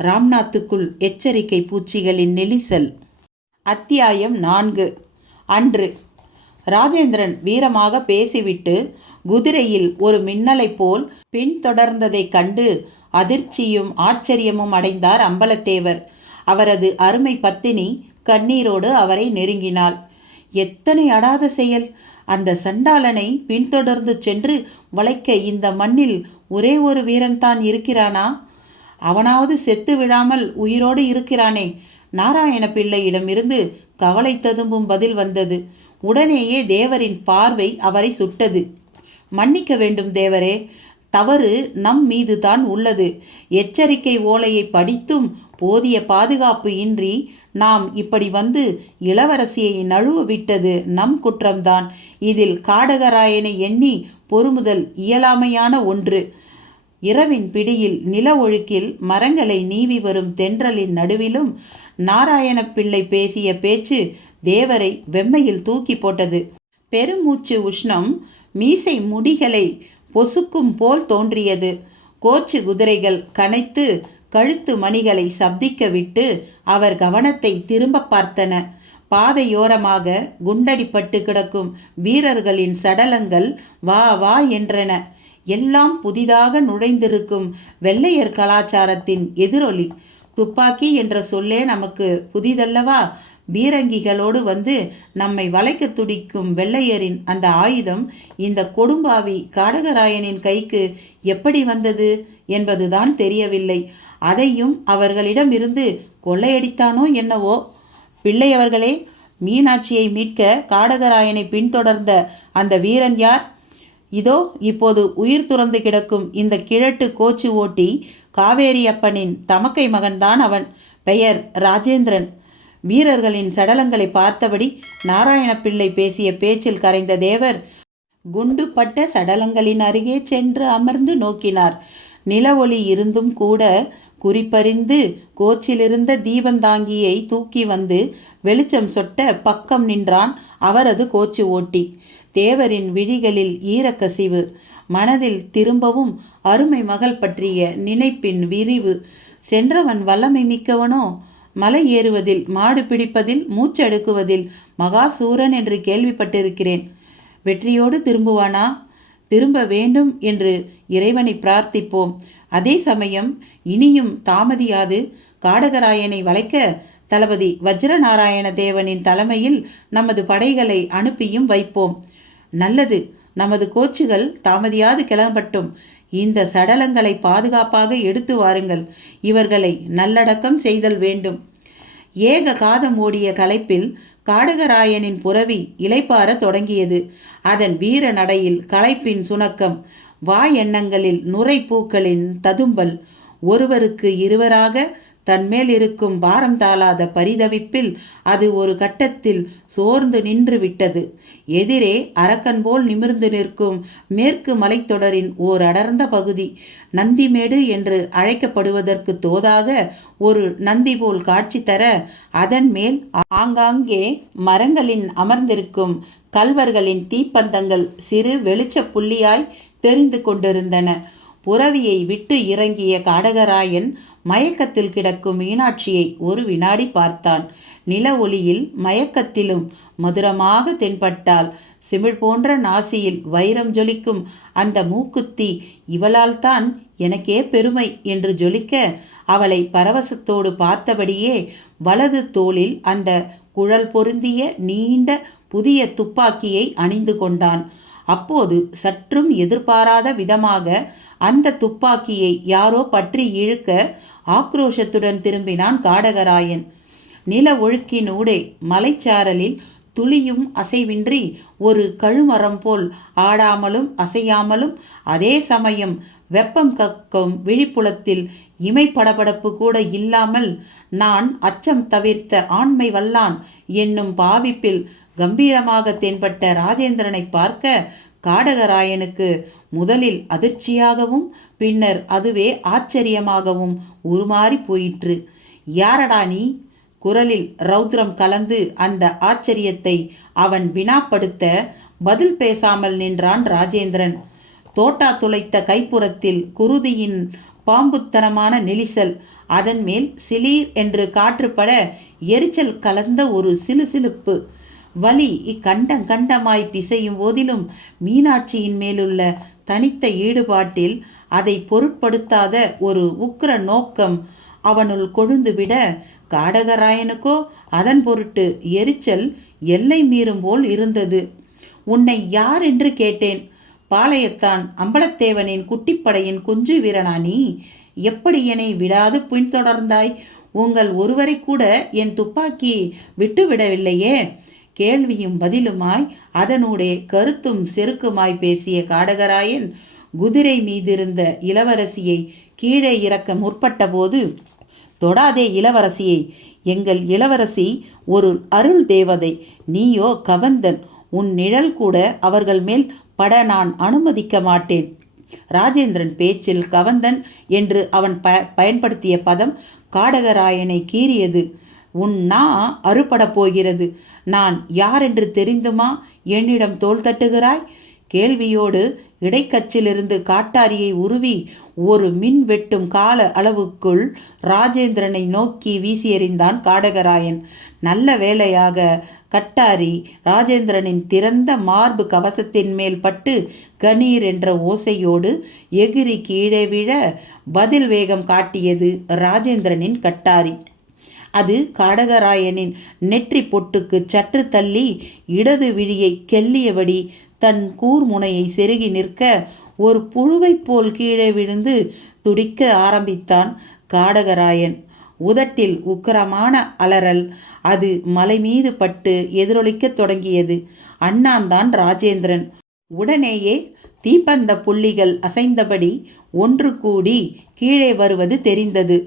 ராம்நாத்துக்குள் எச்சரிக்கை பூச்சிகளின் நெளிசல். அத்தியாயம் 4. அன்று ராஜேந்திரன் வீரமாக பேசிவிட்டு குதிரையில் ஒரு மின்னலைப் போல் பின்தொடர்ந்ததைக் கண்டு அதிர்ச்சியும் ஆச்சரியமும் அடைந்தார் அம்பலத்தேவர். அவரது அருமை பத்தினி கண்ணீரோடு அவரை நெருங்கினாள். எத்தனை அடாத செயல்! அந்த சண்டாளனை பின்தொடர்ந்து சென்று வளைக்க இந்த மண்ணில் ஒரே ஒரு வீரன்தான் இருக்கிறானா? அவனாவது செத்து விழாமல் உயிரோடு இருக்கிறானே. நாராயண பிள்ளையிடமிருந்து கவலை ததும்பும் பதில் வந்தது. உடனேயே தேவரின் பார்வை அவரை சுட்டது. மன்னிக்க வேண்டும் தேவரே, தவறு நம் மீது தான் உள்ளது. எச்சரிக்கை ஓலையை படித்தும் போதிய பாதுகாப்பு இன்றி நாம் இப்படி வந்து இளவரசியை நழுவ விட்டது நம் குற்றம்தான். இதில் காடகராயனை எண்ணி பொறுமுதல் இயலாமையான ஒன்று. இரவின் பிடியில் நில ஒழுக்கில் மரங்களை நீவி வரும் தென்றலின் நடுவிலும் நாராயண பிள்ளை பேசிய பேச்சு தேவரை வெம்மையில் தூக்கி போட்டது. பெருமூச்சு உஷ்ணம் மீசை முடிகளை பொசுக்கும் போல் தோன்றியது. கோச்சு குதிரைகள் கனைத்து கழுத்து மணிகளை சப்திக்க விட்டு அவர் கவனத்தை திரும்ப பார்த்தன. பாதையோரமாக குண்டடிப்பட்டு கிடக்கும் வீரர்களின் சடலங்கள் வா வா என்றன. எல்லாம் புதிதாக நுழைந்திருக்கும் வெள்ளையர் கலாச்சாரத்தின் எதிரொலி. துப்பாக்கி என்ற சொல்லே நமக்கு புதிதல்லவா? பீரங்கிகளோடு வந்து நம்மை வளைக்க துடிக்கும் வெள்ளையரின் அந்த ஆயுதம் இந்த கொடும்பாவி காடகராயனின் கைக்கு எப்படி வந்தது என்பதுதான் தெரியவில்லை. அதையும் அவர்களிடமிருந்து கொள்ளையடித்தானோ என்னவோ. பிள்ளையவர்களே, மீனாட்சியை மீட்க காடகராயனை பின்தொடர்ந்த அந்த வீரன் யார்? இதோ இப்போது உயிர் துறந்து கிடக்கும் இந்த கிழட்டு கோச்சு ஓட்டி காவேரியப்பனின் தமக்கை மகன்தான் அவன். பெயர் ராஜேந்திரன். வீரர்களின் சடலங்களை பார்த்தபடி நாராயண பிள்ளை பேசிய பேச்சில் கரைந்த தேவர் குண்டு பட்ட சடலங்களின் அருகே சென்று அமர்ந்து நோக்கினார். நில ஒளி இருந்தும் கூட குறிப்பறிந்து கோச்சிலிருந்த தீபந்தாங்கியை தூக்கி வந்து வெளிச்சம் சொட்ட பக்கம் நின்றான் அவரது கோச்சு ஓட்டி. தேவரின் விழிகளில் ஈரக்கசிவு, மனதில் திரும்பவும் அருமை மகள் பற்றிய நினைப்பின் விரிவு. சென்றவன் வல்லமை மிக்கவனோ? மலை ஏறுவதில், மாடு பிடிப்பதில், மூச்செடுக்குவதில் மகாசூரன் என்று கேள்விப்பட்டிருக்கிறேன். வெற்றியோடு திரும்புவானா? திரும்ப வேண்டும் என்று இறைவனை பிரார்த்திப்போம். அதே சமயம் இனியும் தாமதியாது காடகராயனை வளைக்க தளபதி வஜ்ரநாராயண தேவனின் தலைமையில் நமது படைகளை அனுப்பியும் வைப்போம். நல்லது, நமது கோச்சுகள் தாமதியாது கிளம்பட்டும். இந்த சடலங்களை பாதுகாப்பாக எடுத்து வாருங்கள். இவர்களை நல்லடக்கம் செய்தல் வேண்டும். ஏக காதம் ஓடிய களைப்பில் காடகராயனின் புரவி இளைப்பார தொடங்கியது. அதன் வீர நடையில் களைப்பின் சுணக்கம், வாய் எண்ணங்களில் நுரை பூக்களின் ததும்பல். ஒருவருக்கு இருவராக தன்மேல் இருக்கும் பாரம் தாளாத பரிதவிப்பில் அது ஒரு கட்டத்தில் சோர்ந்து நின்று விட்டது. எதிரே அரக்கன் போல் நிமிர்ந்து நிற்கும் மேற்கு மலைத்தொடரின் ஓர் அடர்ந்த பகுதி, நந்திமேடு என்று அழைக்கப்படுவதற்கு தோதாக ஒரு நந்தி போல் காட்சி தர, அதன் மேல் ஆங்காங்கே மரங்களின் அமர்ந்திருக்கும் கல்வர்களின் தீப்பந்தங்கள் சிறு வெளிச்ச புள்ளியாய் தெரிந்து கொண்டிருந்தன. புரவியை விட்டு இறங்கிய காடகராயன் மயக்கத்தில் கிடக்கும் மீனாட்சியை ஒரு வினாடி பார்த்தான். நில ஒளியில் மயக்கத்திலும் மதுரமாக தென்பட்டாள். சிமிழ் போன்ற நாசியில் வைரம் ஜொலிக்கும் அந்த மூக்குத்தி இவளால் தான் எனக்கே பெருமை என்று ஜொலிக்க, அவளை பரவசத்தோடு பார்த்தபடியே வலது தோளில் அந்த குழல் பொருந்திய நீண்ட புதிய துப்பாக்கியை அணிந்து கொண்டான். அப்போது சற்றும் எதிர்பாராத விதமாக அந்த துப்பாக்கியை யாரோ பற்றி இழுக்க ஆக்ரோஷத்துடன் திரும்பினான் காடகராயன். நில ஒழுக்கினூடே மலைச்சாரலில் துளியும் அசைவின்றி ஒரு கழுமரம் போல் ஆடாமலும் அசையாமலும், அதே சமயம் வெப்பம் கக்கும் விழிப்புலத்தில் இமை படபடப்பு கூட இல்லாமல், நான் அச்சம் தவிர்த்த ஆண்மை வல்லான் என்னும் பாவிப்பில் கம்பீரமாக தென்பட்ட ராஜேந்திரனை பார்க்க காடகராயனுக்கு முதலில் அதிர்ச்சியாகவும் பின்னர் அதுவே ஆச்சரியமாகவும் உருமாறி போயிற்று. யாரடா நீ? குரலில் ரௌத்ரம் கலந்து அந்த ஆச்சரியத்தை அவன் வினாப்படுத்த பதில் பேசாமல் நின்றான் ராஜேந்திரன். தோட்டா துளைத்த கைப்புறத்தில் குருதியின் பாம்புத்தனமான நெளிசல், அதன் மேல் சிலீர் என்று காற்றுப்பட எரிச்சல் கலந்த ஒரு சிலுசிலுப்பு. வலி கண்டமாய் பிசையும் போதிலும் மீனாட்சியின் மேலுள்ள தனித்த ஈடுபாட்டில் அதை பொருட்படுத்தாத ஒரு உக்கிர நோக்கம் அவனுள் கொழுந்துவிட, காடகராயனுக்கோ அதன் பொருட்டு எரிச்சல் எல்லை மீறும் போல் இருந்தது. உன்னை யார் என்று கேட்டேன். பாளையத்தான் அம்பலத்தேவனின் குட்டிப்படையின் குஞ்சு வீரனா நீ? எப்படி என்னை விடாது பின்தொடர்ந்தாய்? உங்கள் ஒருவரை கூட என் துப்பாக்கி விட்டுவிடவில்லையே. கேள்வியும் பதிலுமாய் அதனூடே கருத்தும் செருக்குமாய் பேசிய காடகராயன் குதிரை மீதிருந்த இளவரசியை கீழே இறக்க முற்பட்ட போது, தொடாதே இளவரசியை. எங்கள் இளவரசி ஒரு அருள் தேவதை. நீயோ கவந்தன். உன் நிழல் கூட அவர்கள் மேல் பட நான் அனுமதிக்க மாட்டேன். ராஜேந்திரன் பேச்சில் கவந்தன் என்று அவன் பயன்படுத்திய பதம் காடகராயனை கீறியது. உன் நா அறுபடப் போகிறது. நான் யாரென்று தெரிந்துமா என்னிடம் தோள் தட்டுகிறாய்? கேள்வியோடு இடைக்கச்சிலிருந்து காட்டாரியை உருவி ஒரு மின் வெட்டும் கால அளவுக்குள் ராஜேந்திரனை நோக்கி வீசி எறிந்தான் காடகராயன். நல்ல வேளையாக கட்டாரி ராஜேந்திரனின் திறந்த மார்பு கவசத்தின் மேல் பட்டு கணீர் என்ற ஓசையோடு எகிரி கீழே விழ பதில் வேகம் காட்டியது ராஜேந்திரனின் கட்டாரி. அது காடகராயனின் நெற்றி பொட்டுக்கு சற்று தள்ளி இடது விழியை கெல்லியபடி தன் கூர்முனையை செருகி நிற்க ஒரு புழுவைப் போல் கீழே விழுந்து துடிக்க ஆரம்பித்தான் காடகராயன். உதட்டில் உக்கிரமான அலறல். அது மலை மீது பட்டு எதிரொலிக்கத் தொடங்கியது. அண்ணாந்தான் ராஜேந்திரன். உடனேயே தீப்பந்த புள்ளிகள் அசைந்தபடி ஒன்று கூடி கீழே வருவது தெரிந்தது.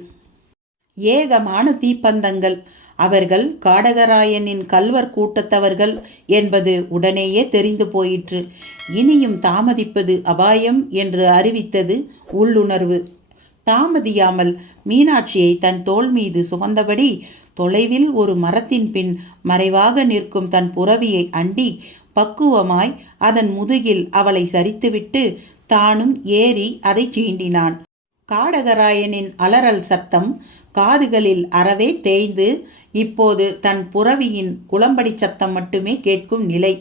ஏகமான தீப்பந்தங்கள். அவர்கள் காடகராயனின் கல்வர் கூட்டத்தவர்கள் என்பது உடனேயே தெரிந்து போயிற்று. இனியும் தாமதிப்பது அபாயம் என்று அறிவித்தது உள்ளுணர்வு. தாமதியாமல் மீனாட்சியை தன் தோள் மீது சுமந்தபடி தொலைவில் ஒரு மரத்தின் பின் மறைவாக நிற்கும் தன் புறவியை அண்டி பக்குவமாய் அதன் முதுகில் அவளை சரித்துவிட்டு தானும் ஏறி அதை சீண்டினான். காடகராயனின் அலறல் சத்தம் காதுகளில் அறவே தேய்ந்து இப்போது தன் புறவியின் குளம்படி சத்தம் மட்டுமே கேட்கும் நிலை.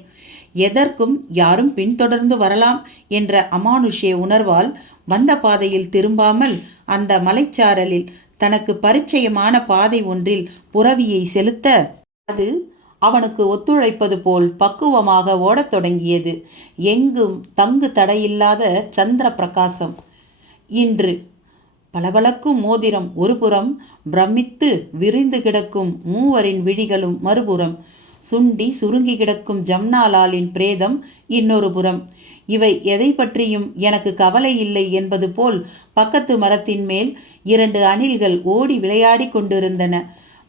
எதற்கும் யாரும் பின்தொடர்ந்து வரலாம் என்ற அமானுஷ்ய உணர்வால் வந்த பாதையில் திரும்பாமல் அந்த மலைச்சாரலில் தனக்கு பரிச்சயமான பாதை ஒன்றில் புறவியை செலுத்த அது அவனுக்கு ஒத்துழைப்பது போல் பக்குவமாக ஓடத் தொடங்கியது. எங்கும் தங்கு தடையில்லாத சந்திர பிரகாசம். இன்று பளபளக்கும் மோதிரம் ஒருபுறம், பிரமித்து விரிந்து கிடக்கும் மூவரின் விழிகளும் மறுபுறம், சுண்டி சுருங்கி கிடக்கும் ஜம்னாலாலின் பிரேதம் இன்னொரு புறம். இவை எதை பற்றியும் எனக்கு கவலை இல்லை என்பது போல் பக்கத்து மரத்தின் மேல் 2 அணில்கள் ஓடி விளையாடி கொண்டிருந்தன.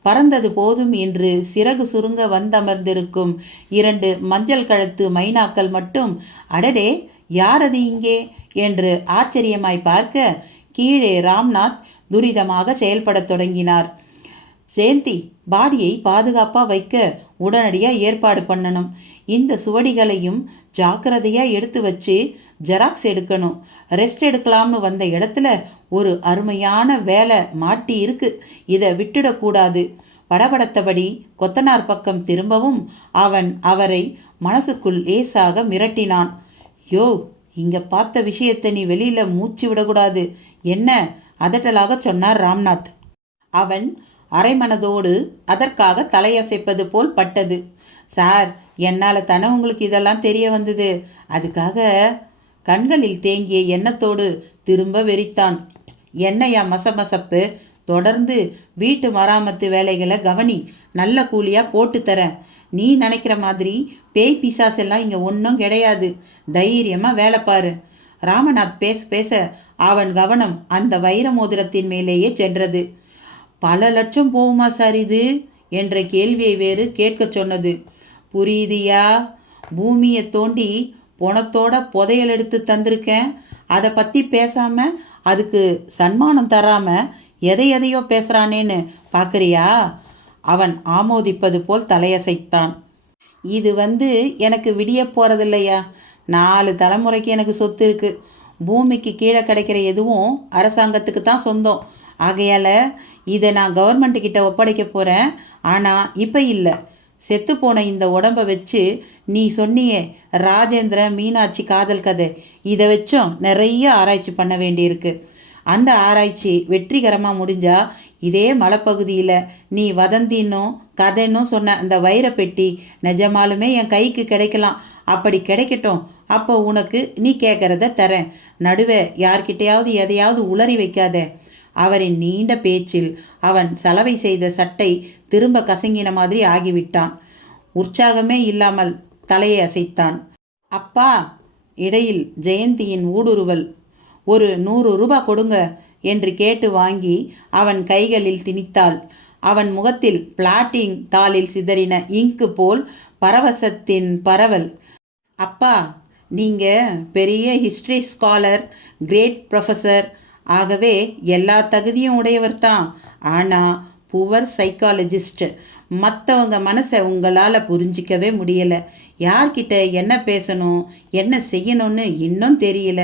பறந்தது போதும் என்று சிறகு சுருங்க வந்தமர்ந்திருக்கும் 2 மஞ்சள் கழுத்து மைனாக்கள் மட்டும், அடடே யாரது இங்கே என்று ஆச்சரியமாய் பார்க்க, கீழே ராம்நாத் துரிதமாக செயல்படத் தொடங்கினார். ஜெயந்தி, பாடியை பாதுகாப்பாக வைக்க உடனடியாக ஏற்பாடு பண்ணணும். இந்த சுவடிகளையும் ஜாக்கிரதையாக எடுத்து வச்சு ஜெராக்ஸ் எடுக்கணும். ரெஸ்ட் எடுக்கலாம்னு வந்த இடத்துல ஒரு அருமையான வேலை மாட்டி இருக்கு. இதை விட்டுடக்கூடாது. படபடத்தபடி கொத்தனார் பக்கம் திரும்பவும் அவரை மனசுக்குள் லேசாக மிரட்டினான். யோ, இங்கே பார்த்த விஷயத்தை நீ வெளியில் மூச்சு விடக்கூடாது. என்ன? அதட்டலாக சொன்னார் ராம்நாத். அவன் அரைமனதோடு அதற்காக தலையசைப்பது போல் பட்டது. சார், என்னால் தானே உங்களுக்கு இதெல்லாம் தெரிய வந்தது. அதுக்காக கண்களில் தேங்கிய எண்ணத்தோடு திரும்ப வெறித்தான். என்னையா மசமசப்பு? தொடர்ந்து வீட்டு மராமத்து வேலைகளை கவனி. நல்ல கூலியாக போட்டு தரேன். நீ நினைக்கிற மாதிரி பேய் பிசாசெல்லாம் இங்கே ஒன்றும் கிடையாது. தைரியமாக வேலை பாரு. ராமநாத் பேச பேச அவன் கவனம் அந்த வைர மோதிரத்தின் மேலேயே சென்றது. பல லட்சம் போகுமா சார் இது என்ற கேள்வியை வேறு கேட்க சொன்னது. புரியுதியா? பூமியை தோண்டி பொணத்தோட புதையல் எடுத்து தந்திருக்கேன். அதை பற்றி பேசாமல் அதுக்கு சன்மானம் தராமல் எதையோ பேசுகிறானேன்னு பார்க்குறியா? அவன் ஆமோதிப்பது போல் தலையசைத்தான். இது எனக்கு விடிய போகிறதில்லையா. 4 தலைமுறைக்கு எனக்கு சொத்து இருக்குது. பூமிக்கு கீழே கிடைக்கிற எதுவும் அரசாங்கத்துக்கு தான் சொந்தம். ஆகையால் இதை நான் கவர்மெண்ட்டுக்கிட்ட ஒப்படைக்க போகிறேன். ஆனால் இப்போ இல்லை. செத்துப்போன இந்த உடம்பை வச்சு நீ சொன்னியே ராஜேந்திர மீனாட்சி காதல் கதை, இதை வச்சும் நிறைய ஆராய்ச்சி பண்ண வேண்டியிருக்கு. அந்த ஆராய்ச்சி வெற்றிகரமாக முடிஞ்சால் இதே மலைப்பகுதியில் நீ வதந்தின்னும் கதைன்னும் சொன்ன அந்த வைரப்பெட்டி நிஜமாலுமே என் கைக்கு கிடைக்கலாம். அப்படி கிடைக்கட்டும். அப்போ உனக்கு நீ கேட்குறத தரேன். நடுவே யார்கிட்டையாவது எதையாவது உளறி வைக்காத. அவரின் நீண்ட பேச்சில் அவன் சலவை செய்த சட்டை திரும்ப கசங்கின மாதிரி ஆகிவிட்டான். உற்சாகமே இல்லாமல் தலையை அசைத்தான். அப்பா! இடையில் ஜெயந்தியின் ஊடுருவல். ஒரு 100 ரூபா கொடுங்க என்று கேட்டு வாங்கி அவன் கைகளில் திணித்தாள். அவன் முகத்தில் பிளாட்டிங் தாளில் சிதறின இங்கு போல் பரவசத்தின் பரவல். அப்பா, நீங்கள் பெரிய ஹிஸ்ட்ரி ஸ்காலர், கிரேட் ப்ரொஃபஸர், ஆகவே எல்லா தகுதியும் உடையவர் தான். ஆனால் புவர் சைக்காலஜிஸ்ட். மற்றவங்க மனசை உங்களால் புரிஞ்சிக்கவே முடியலை. யார்கிட்ட என்ன பேசணும், என்ன செய்யணும்னு இன்னும் தெரியல.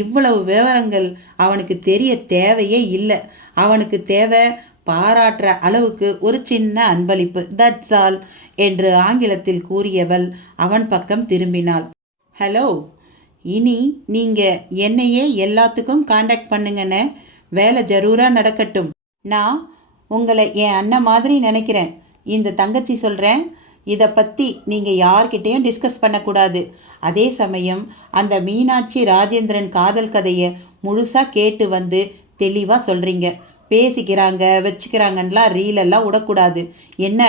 இவ்வளவு விவரங்கள் அவனுக்கு தெரிய தேவையே இல்லை. அவனுக்கு தேவை பாராட்டுற அளவுக்கு ஒரு சின்ன அன்பளிப்பு. தட்ஸ் ஆல் என்று ஆங்கிலத்தில் கூறியவள் அவன் பக்கம் திரும்பினாள். ஹலோ, இனி நீங்கள் என்னையே எல்லாத்துக்கும் காண்டாக்ட் பண்ணுங்கண்ணே. வேலை ஜரூராக நடக்கட்டும். நான் உங்களை என் அண்ணன் மாதிரி நினைக்கிறேன். இந்த தங்கச்சி சொல்கிறேன், இதை பற்றி நீங்கள் யார்கிட்டையும் டிஸ்கஸ் பண்ணக்கூடாது. அதே சமயம் அந்த மீனாட்சி ராஜேந்திரன் காதல் கதையை முழுசாக கேட்டு தெளிவாக சொல்கிறீங்க. பேசிக்கிறாங்க வச்சுக்கிறாங்கன்னெலாம் ரீலெல்லாம் விடக்கூடாது. என்ன?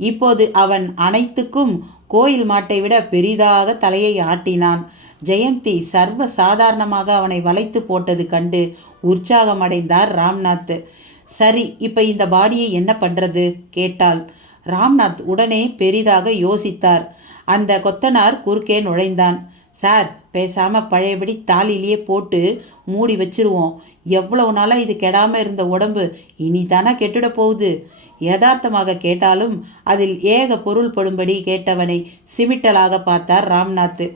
இப்போது அவன் அனைத்துக்கும் கோயில் மாட்டை விட பெரிதாக தலையை ஆட்டினான். ஜெயந்தி சர்வ சாதாரணமாக அவனை வளைத்து போட்டது கண்டு உற்சாகமடைந்தார் ராம்நாத். சரி, இப்போ இந்த பாடியை என்ன பண்ணுறது கேட்டாள். ராம்நாத் உடனே பெரிதாக யோசித்தார். அந்த கொத்தனார் குறுக்கே நுழைந்தான். சார், பேசாமல் பழையபடி தாலிலேயே போட்டு மூடி வச்சிருவோம். எவ்வளவு நாளாக இது கெடாமல் இருந்த உடம்பு இனி தானே கெட்டுட போகுது. யதார்த்தமாக கேட்டாலும் அதில் ஏக பொருள் படும்படி கேட்டவனை சிமிட்டலாக பார்த்தார் ராம்நாத்.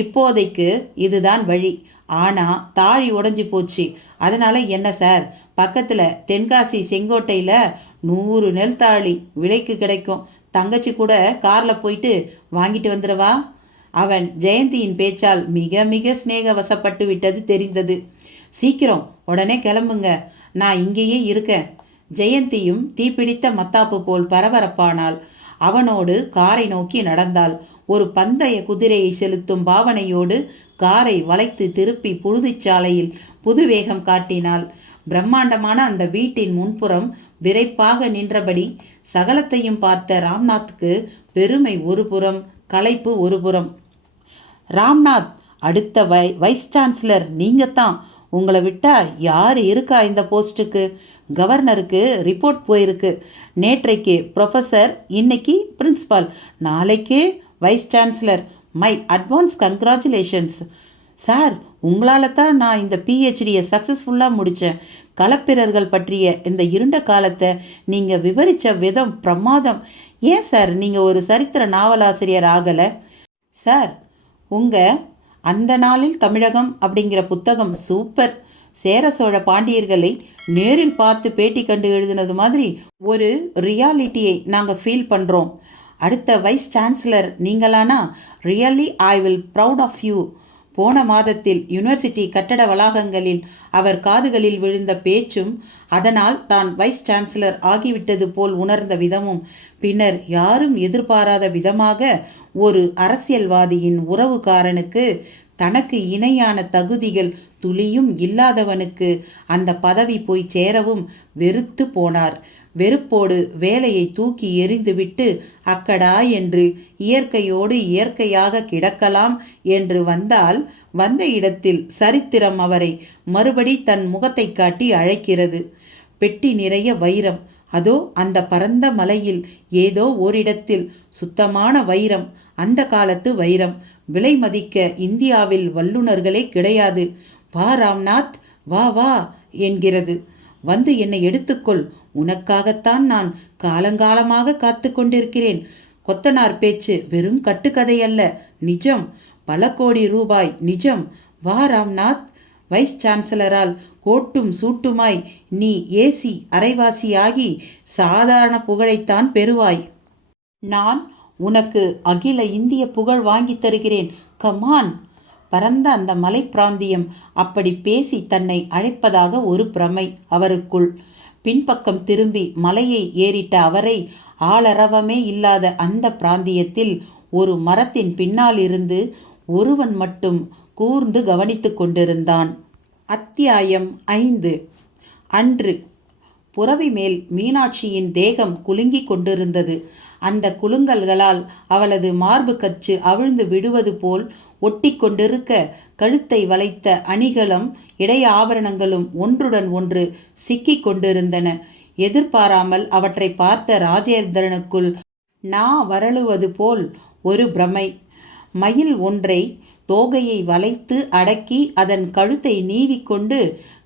இப்போதைக்கு இதுதான் வழி. ஆனால் தாழி உடஞ்சி போச்சு. அதனால் என்ன சார், பக்கத்தில் தென்காசி செங்கோட்டையில் 100 நெல் தாழி விலைக்கு கிடைக்கும். தங்கச்சி கூட காரில் போயிட்டு வாங்கிட்டு வந்துடுவா. அவன் ஜெயந்தியின் பேச்சால் மிக மிக ஸ்நேக வசப்பட்டு விட்டது தெரிந்தது. சீக்கிரம் உடனே கிளம்புங்க, நான் இங்கேயே இருக்கேன். ஜெயந்தியும் தீப்பிடித்த மத்தாப்பு போல் பரபரப்பானாள். அவனோடு காரை நோக்கி நடந்தாள். ஒரு பந்தய குதிரையை செலுத்தும் பாவனையோடு காரை வளைத்து திருப்பி புழுதிச்சாலையில் புதுவேகம் காட்டினாள். பிரம்மாண்டமான அந்த வீட்டின் முன்புறம் விரைப்பாக நின்றபடி சகலத்தையும் பார்த்த ராம்நாத்துக்கு பெருமை ஒரு புறம், களைப்பு ஒரு புறம். ராம்நாத், அடுத்த வைஸ் சான்சலர் நீங்கள் தான். உங்களை விட்டால் யார் இருக்கா இந்த போஸ்ட்டுக்கு? கவர்னருக்கு ரிப்போர்ட் போயிருக்கு. நேற்றைக்கு ப்ரொஃபஸர், இன்னைக்கு பிரின்ஸ்பால், நாளைக்கு vice chancellor. My advance congratulations. Sir, உங்களால் தான் நான் இந்த பிஹெச்டியை சக்ஸஸ்ஃபுல்லாக முடித்தேன். களப்பிரர்கள் பற்றிய இந்த இருண்ட காலத்தை நீங்கள் விவரித்த விதம் பிரமாதம். ஏன் சார் நீங்கள் ஒரு சரித்திர நாவலாசிரியர் ஆகலை? சார், உங்கள் அந்த நாளில் தமிழகம் அப்படிங்கிற புத்தகம் சூப்பர். சேர சோழ பாண்டியர்களை நேரில் பார்த்து பேட்டி கண்டு எழுதினது மாதிரி ஒரு ரியாலிட்டியை நாங்கள் ஃபீல் பண்ணுறோம். அடுத்த வைஸ் சான்சலர் நீங்களானா really I will proud of you. போன மாதத்தில் யூனிவர்சிட்டி கட்டட வளாகங்களில் அவர் காதுகளில் விழுந்த பேச்சும், அதனால் தான் வைஸ் சான்சலர் ஆகிவிட்டது போல் உணர்ந்த விதமும், பின்னர் யாரும் எதிர்பாராத விதமாக ஒரு அரசியல்வாதியின் உறவுக்காரனுக்கு தனக்கு இணையான தகுதிகள் துளியும் இல்லாதவனுக்கு அந்த பதவி போய் சேரவும் வெறுத்து போனார். வெறுப்போடு வேலையை தூக்கி எறிந்துவிட்டு அக்கடா என்று இயற்கையோடு இயற்கையாக கிடக்கலாம் என்று வந்தால், வந்த இடத்தில் சரித்திரம் அவரை மறுபடி தன் முகத்தை காட்டி அழைக்கிறது. பெட்டி நிறைய வைரம், அதோ அந்த பரந்த மலையில் ஏதோ ஓரிடத்தில் சுத்தமான வைரம், அந்த காலத்து வைரம், விலை மதிக்க இந்தியாவில் வல்லுநர்களே கிடையாது. வா ராம்நாத், வா வா என்கிறது. வந்து என்னை எடுத்துக்கொள், உனக்காகத்தான் நான் காலங்காலமாக காத்து கொண்டிருக்கிறேன். கொத்தனார் பேச்சு வெறும் கட்டுக்கதை அல்ல, நிஜம். பல கோடி ரூபாய் நிஜம். வா ராம்நாத். வைஸ் சான்சலரால் கோட்டும் சூட்டுமாய் நீ ஏசி அரைவாசியாகி சாதாரண புகழைத்தான் பெறுவாய். நான் உனக்கு அகில இந்திய புகழ் வாங்கி தருகிறேன். கமான். பரந்த அந்த மலை பிராந்தியம் அப்படி பேசி தன்னை அழைப்பதாக ஒரு பிரமை அவருக்குள். பின்பக்கம் திரும்பி மலையை ஏறிட்ட அவரை ஆளரவமே இல்லாத அந்த பிராந்தியத்தில் ஒரு மரத்தின் பின்னால் இருந்து ஒருவன் மட்டும் கூர்ந்து கவனித்து கொண்டிருந்தான். அத்தியாயம் 5. அன்று புறவி மேல் மீனாட்சியின் தேகம் குலுங்கிக் கொண்டிருந்தது. அந்த குலுங்கல்களால் அவளது மார்பு கச்சு அவிழ்ந்து விடுவது போல் ஒட்டி கொண்டிருக்க கழுத்தை வளைத்த அணிகளும் இடைய ஆபரணங்களும் ஒன்றுடன் ஒன்று சிக்கிக் கொண்டிருந்தன. எதிர்பாராமல் அவற்றை பார்த்த ராஜேந்திரனுக்குள் வரழுவது போல் ஒரு பிரமை. மயில் ஒன்றை தோகையை வளைத்து அடக்கி அதன் கழுத்தை நீவிக்கொண்டு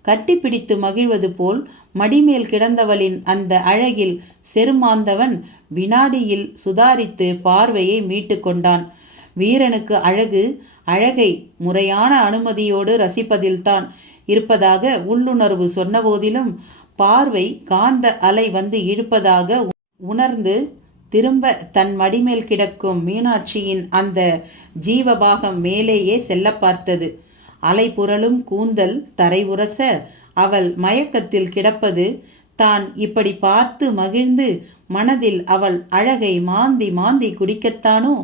கட்டிப்பிடித்து மகிழ்வது போல் மடிமேல் கிடந்தவளின் அந்த அழகில் செருமாந்தவன் வினாடியில் சுதாரித்து பார்வையை மீட்டு கொண்டான். வீரனுக்கு அழகை முறையான அனுமதியோடு ரசிப்பதில்தான் இருப்பதாக உள்ளுணர்வு சொன்னபோதிலும் பார்வை காந்த அலை வந்து இழுப்பதாக உணர்ந்து திரும்ப தன் மடிமேல் கிடக்கும் மீனாட்சியின் அந்த ஜீவபாகம் மேலேயே செல்ல பார்த்தது. அலை புரளும் கூந்தல் தரை உரச அவள் மயக்கத்தில் கிடப்பது தான் இப்படி பார்த்து மகிழ்ந்து மனதில் அவள் அழகை மாந்தி மாந்தி குடிக்கத்தானோ?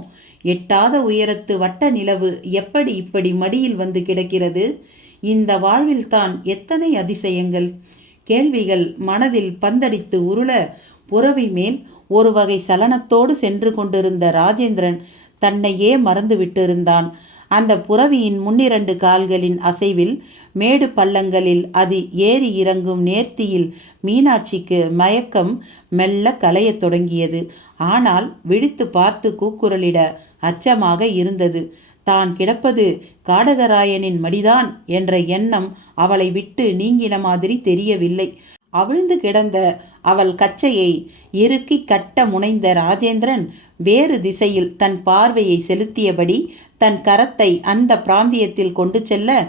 எட்டாத உயரத்து வட்ட நிலவு எப்படி இப்படி மடியில் வந்து கிடக்கிறது? இந்த வாழ்வில் தான் எத்தனை அதிசயங்கள்! கேள்விகள் மனதில் பந்தடித்து உருள புறவி மேல் ஒரு வகை சலனத்தோடு சென்று கொண்டிருந்த ராஜேந்திரன் தன்னையே மறந்து விட்டிருந்தான். அந்த புறவியின் முன்னிரண்டு கால்களின் அசைவில் மேடு பள்ளங்களில் அது ஏறி இறங்கும் நேர்த்தியில் மீனாட்சிக்கு மயக்கம் மெல்ல கலையத் தொடங்கியது. ஆனால் விழித்து பார்த்து கூக்குரலிட அச்சமாக இருந்தது. தான் கிடப்பது காடகராயனின் மடிதான் என்ற எண்ணம் அவளை விட்டு நீங்கின மாதிரி தெரியவில்லை. அவிழ்ந்து கிடந்த அவள் கச்சையை இறுக்கி கட்ட முனைந்த ராஜேந்திரன் வேறு திசையில் தன் பார்வையை செலுத்தியபடி தன் கரத்தை அந்த பிராந்தியத்தில் கொண்டு செல்ல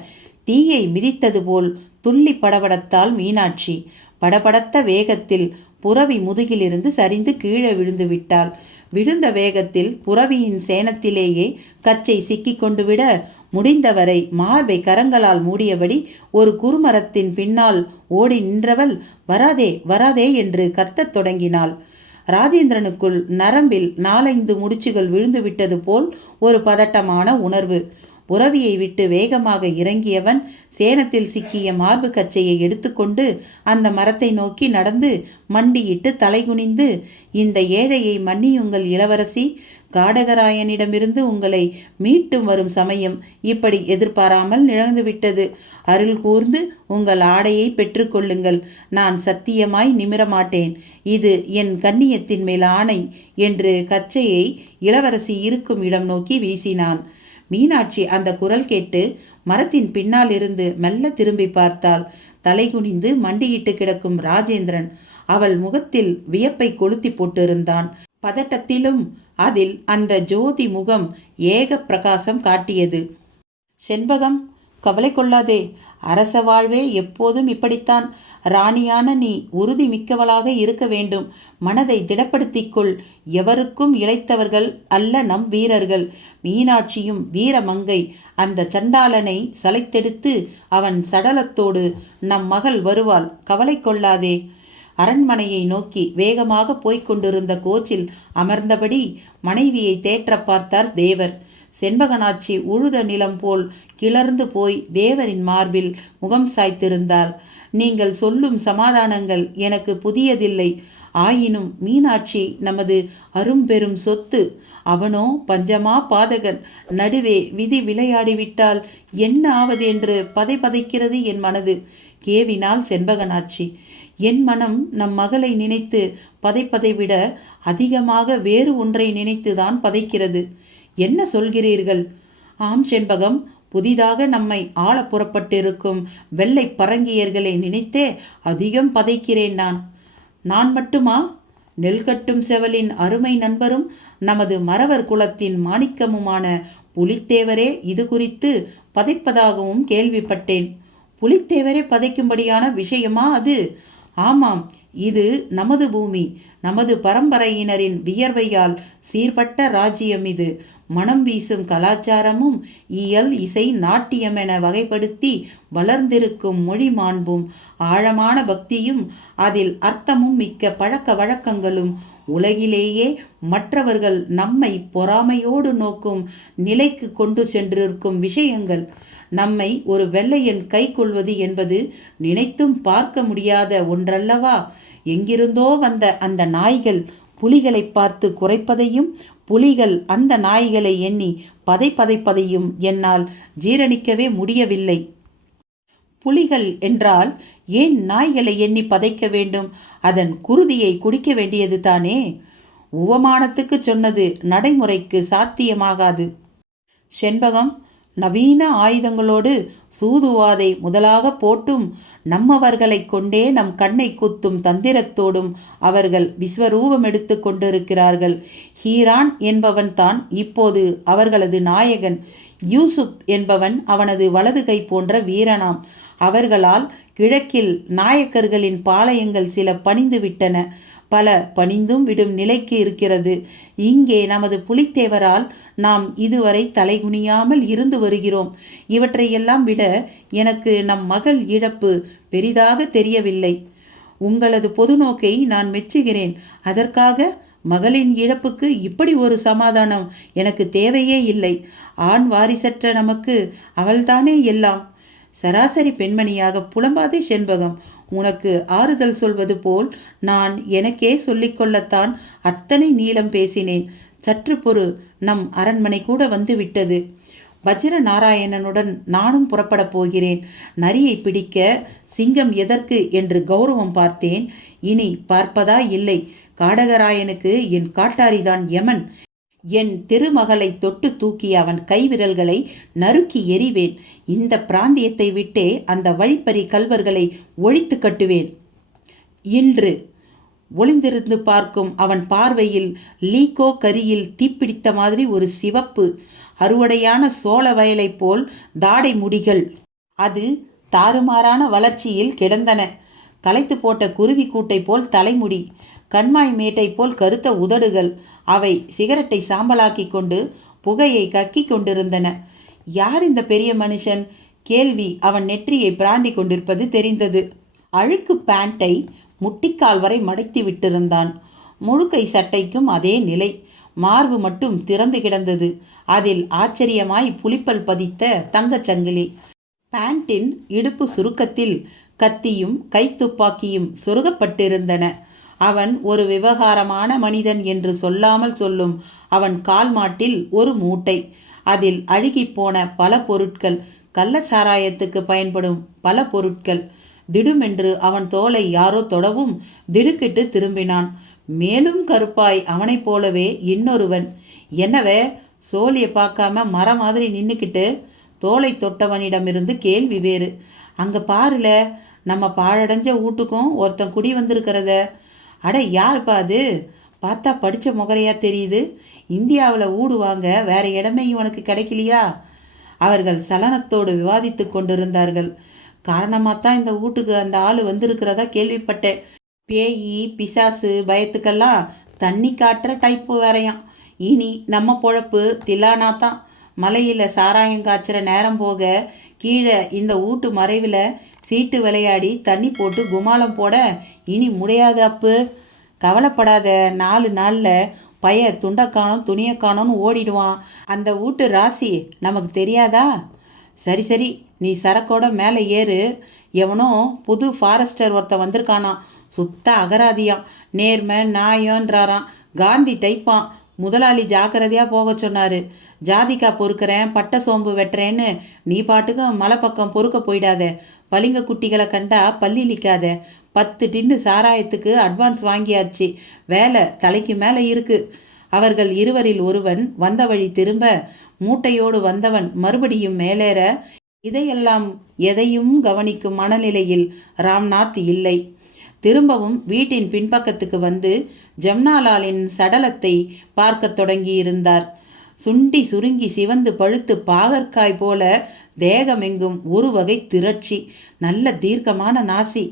தீயை மிதித்தது போல் துள்ளி படபடத்தாள் மீனாட்சி. படபடத்த வேகத்தில் புறவி முதுகிலிருந்து சரிந்து கீழே விழுந்து விட்டாள். விழுந்த வேகத்தில் புறவியின் சேனத்திலேயே கச்சை சிக்கி கொண்டு விட முடிந்தவரை மார்பை கரங்களால் மூடியபடி ஒரு குறுமரத்தின் பின்னால் ஓடி நின்றவள் வராதே வராதே என்று கத்தத் தொடங்கினாள். ராஜேந்திரனுக்குள் நரம்பில் 4-5 முடிச்சுகள் விழுந்து விட்டது போல் ஒரு பதட்டமான உணர்வு. புறவியை விட்டு வேகமாக இறங்கியவன் சேனத்தில் சிக்கிய மார்பு கச்சையை எடுத்துக்கொண்டு அந்த மரத்தை நோக்கி நடந்து மண்டியிட்டு தலைகுனிந்து, இந்த ஏழையை மன்னியுங்கள் இளவரசி, காடகராயனிடமிருந்து உங்களை மீட்டும் வரும் சமயம் இப்படி எதிர்பாராமல் நிகழ்ந்துவிட்டது. அருள் கூர்ந்து உங்கள் ஆடையை பெற்றுக்கொள்ளுங்கள். நான் சத்தியமாய் நிமிரமாட்டேன். இது என் கண்ணியத்தின் மேல் ஆணை என்று கச்சையை இளவரசி இருக்கும் இடம் நோக்கி வீசினான். மீனாட்சி அந்த குரல் கேட்டு மரத்தின் பின்னால் இருந்து மெல்ல திரும்பி பார்த்தாள். தலைகுனிந்து மண்டியிட்டு கிடக்கும் ராஜேந்திரன் அவள் முகத்தில் வியப்பை கொளுத்தி போட்டிருந்தான். பதட்டத்திலும் அதில் அந்த ஜோதி முகம் ஏக பிரகாசம் காட்டியது. செண்பகம், கவலை கொள்ளாதே. அரச வாழ்வே எப்போதும் இப்படித்தான். ராணியான நீ உறுதி மிக்கவளாக இருக்க வேண்டும். மனதை திடப்படுத்திக்கொள். எவருக்கும் இளைத்தவர்கள் அல்ல நம் வீரர்கள். மீனாட்சியும் வீரமங்கை. அந்த சண்டாளனை சலைத்தெடுத்து அவன் சடலத்தோடு நம் மகள் வருவாள். கவலை கொள்ளாதே. அரண்மனையை நோக்கி வேகமாக போய்க் கொண்டிருந்த கோச்சில் அமர்ந்தபடி மனைவியை தேற்ற பார்த்தார் தேவர். செண்பகனாட்சி உழுத நிலம் போல் கிளர்ந்து போய் தேவரின் மார்பில் முகம் சாய்த்திருந்தாள். நீங்கள் சொல்லும் சமாதானங்கள் எனக்கு புதியதில்லை. ஆயினும் மீனாட்சி நமது அரும்பெரும் சொத்து. அவனோ பஞ்சமா பாதகன். நடுவே விதி விளையாடிவிட்டால் என்ன ஆவது என்று பதைக்கிறது என் மனது, கேவினாள் செண்பகனாட்சி. என் மனம் நம் மகளை நினைத்து பதைப்பதை விட அதிகமாக வேறு ஒன்றை நினைத்துதான் பதைக்கிறது. என்ன சொல்கிறீர்கள்? ஆம் செண்பகம், புதிதாக நம்மை ஆள புறப்பட்டிருக்கும் வெள்ளை பரங்கியர்களை நினைத்தே அதிகம் பதைக்கிறேன் நான். நான் மட்டுமா? நெல்கட்டும் செவலின் அருமை நண்பரும் நமது மறவர் குலத்தின் மாணிக்கமுமான புலித்தேவரே இது குறித்து பதைப்பதாகவும் கேள்விப்பட்டேன். புலித்தேவரே பதைக்கும்படியான விஷயமா அது? ஆமாம், இது நமது பூமி, நமது பரம்பரையினரின் வியர்வையால் சீர்பட்ட ராஜ்யம் இது. மனம் வீசும் கலாச்சாரமும் இயல் இசை நாட்டியம் என வகைப்படுத்தி வளர்ந்திருக்கும் மொழி மாண்பும் ஆழமான பக்தியும் அதில் அர்த்தமும் மிக்க பழக்க வழக்கங்களும் உலகிலேயே மற்றவர்கள் நம்மை பொறாமையோடு நோக்கும் நிலைக்கு கொண்டு சென்றிருக்கும் விஷயங்கள். நம்மை ஒரு வெள்ளையன் கை கொள்வது என்பது நினைத்தும் பார்க்க முடியாத ஒன்றல்லவா? எங்கிருந்தோ வந்த அந்த நாய்கள் புலிகளை பார்த்து குறைப்பதையும் புலிகள் அந்த நாய்களை எண்ணி பதைப்பதையும் என்னால் ஜீரணிக்கவே முடியவில்லை. புலிகள் என்றால் ஏன் நாய்களை எண்ணி பதைக்க வேண்டும்? அதன் குருதியை குடிக்க வேண்டியது தானே. உவமானத்துக்கு சொன்னது நடைமுறைக்கு சாத்தியமாகாது. செண்பகம், நவீன ஆயுதங்களோடு சூதுவாதை முதலாக போட்டும் நம்மவர்களை கொண்டே நம் கண்ணை குத்தும் தந்திரத்தோடும் அவர்கள் விஸ்வரூபம் எடுத்து கொண்டிருக்கிறார்கள். ஹீரான் என்பவன் தான் இப்போது அவர்களது நாயகன். யூசுப் என்பவன் அவனது வலது கை போன்ற வீரனாம். அவர்களால் கிழக்கில் நாயக்கர்களின் பாளையங்கள் சில பணிந்து விட்டன, பல பணிந்தும் விடும் நிலைக்கு இருக்கிறது. இங்கே நமது புலித்தேவரால் நாம் இதுவரை தலைகுனியாமல் இருந்து வருகிறோம். இவற்றையெல்லாம் விட எனக்கு நம் மகள் இழப்பு பெரிதாக தெரியவில்லை. உங்களது பொதுநோக்கை நான் மெச்சுகிறேன். அதற்காக மகளின் இழப்புக்கு இப்படி ஒரு சமாதானம் எனக்கு தேவையே இல்லை. ஆண் வாரிசற்ற நமக்கு அவள்தானே எல்லாம். சராசரி பெண்மணியாக புலம்பாதே செண்பகம். உனக்கு ஆறுதல் சொல்வது போல் நான் எனக்கே சொல்லிக்கொள்ளத்தான் அத்தனை நீளம் பேசினேன். சற்று பொறு, நம் அரண்மனை கூட வந்துவிட்டது. வஜ்ர நாராயணனுடன் நானும் புறப்படப் போகிறேன். நரியை பிடிக்க சிங்கம் எதற்கு என்று கௌரவம் பார்த்தேன். இனி பார்ப்பதா இல்லை. காடகராயனுக்கு என் காட்டாரிதான் யமன். என் திருமகளை தொட்டு தூக்கிய அவன் கைவிரல்களை நறுக்கி எறிவேன். இந்த பிராந்தியத்தை விட்டே அந்த வழிப்பறி கல்வர்களை ஒழித்து கட்டுவேன். இன்று ஒளிந்திருந்து பார்க்கும் அவன் பார்வையில் லீகோ கரியில் தீப்பிடித்த மாதிரி ஒரு சிவப்பு, அறுவடையான சோள வயலைப் போல் தாடை முடிகள். அது தாறுமாறான வளர்ச்சியில் கிடந்தன. களைத்து போட்ட குருவி கூட்டை போல் தலைமுடி, கண்மாய் மேட்டை போல் கருத்த உதடுகள். அவை சிகரெட்டை சாம்பலாக்கி கொண்டு புகையை கக்கி கொண்டிருந்தன. யார் இந்த பெரிய மனுஷன்? கேள்வி அவன் நெற்றியை பிராண்டி கொண்டிருப்பது தெரிந்தது. அழுக்கு பேண்டை முட்டிக்கால் வரை மடைத்து விட்டிருந்தான். முழுக்கை சட்டைக்கும் அதே நிலை. மார்பு மட்டும் திறந்து கிடந்தது. அதில் ஆச்சரியமாய் புலிப்பல் பதித்த தங்கச்சங்கிலி. பேண்டின் இடுப்பு சுருக்கத்தில் கத்தியும் கைத்துப்பாக்கியும் சொருகப்பட்டிருந்தன. அவன் ஒரு விவகாரமான மனிதன் என்று சொல்லாமல் சொல்லும் அவன் கால் மாட்டில் ஒரு மூட்டை. அதில் அழுகிப்போன பல பொருட்கள், கள்ள சாராயத்துக்கு பயன்படும் பல பொருட்கள். திடுமென்று அவன் தோலை யாரோ தொடவும் திடுக்கிட்டு திரும்பினான். மேலும் கருப்பாய் அவனைப் போலவே இன்னொருவன். என்னவே சோழியை பார்க்காம மரம் மாதிரி நின்றுக்கிட்டு? தோலை தொட்டவனிடமிருந்து கேள்வி வேறு. அங்கே பாருல, நம்ம பாழடைஞ்ச வீட்டுக்கும் ஒருத்தன் குடி வந்திருக்கிறத. அட யாருப்பா அது? பார்த்தா படித்த முகரையா தெரியுது. இந்தியாவில் ஊடுவாங்க வேற இடமே இவனுக்கு கிடைக்கலையா? அவர்கள் சலனத்தோடு விவாதித்து கொண்டிருந்தார்கள். காரணமாகத்தான் இந்த வீட்டுக்கு அந்த ஆள் வந்திருக்கிறதா கேள்விப்பட்டேன். பேயி பிசாசு பயத்துக்கெல்லாம் தண்ணி காட்டுற டைப்பு வேறையாம். இனி நம்ம பொழப்பு தில்லானா தான். மலையில் சாராயம் காய்ச்சிற நேரம் போக கீழே இந்த வீட்டு மறைவில் சீட்டு விளையாடி தண்ணி போட்டு குமாலம் போட இனி முடியாது அப்பு. கவலைப்படாத, 4 நாளில் பைய துண்டக்கானோம் துணியக்கானோன்னு ஓடிடுவான். அந்த வீட்டு ராசி நமக்கு தெரியாதா? சரி சரி, நீ சரக்கோட மேலே ஏறு. எவனோ புது ஃபாரஸ்டர் ஒருத்தன் வந்திருக்கானான். சுத்த அகராதியாம். நேர்மை நியாயன்றாராம். காந்தி டைப்பான். முதலாளி ஜாக்கிரதையாக போக சொன்னார். ஜாதிக்காய் பொறுக்கிறேன், பட்டை சோம்பு வெட்டுறேன்னு நீ பாட்டுக்கு மலை பக்கம் பொறுக்க போயிடாத. பளிங்க குட்டிகளை கண்டா பல்லிழிக்காத. 10 டின்னு சாராயத்துக்கு அட்வான்ஸ் வாங்கியாச்சு. வேலை தலைக்கு மேலே இருக்கு. அவர்கள் இருவரில் ஒருவன் வந்த வழி திரும்ப, மூட்டையோடு வந்தவன் மறுபடியும் மேலேற, இதையெல்லாம் எதையும் கவனிக்கும் மனநிலையில் ராம்நாத் இல்லை. திரும்பவும் வீட்டின் பின்பக்கத்துக்கு வந்து ஜம்னாலாலின் சடலத்தை பார்க்கத் தொடங்கியிருந்தார். சுண்டி சுருங்கி சிவந்து பழுத்து பாகற்காய் போல தேகமெங்கும் ஒரு வகை திரட்சி, நல்ல தீர்க்கமான நாசி.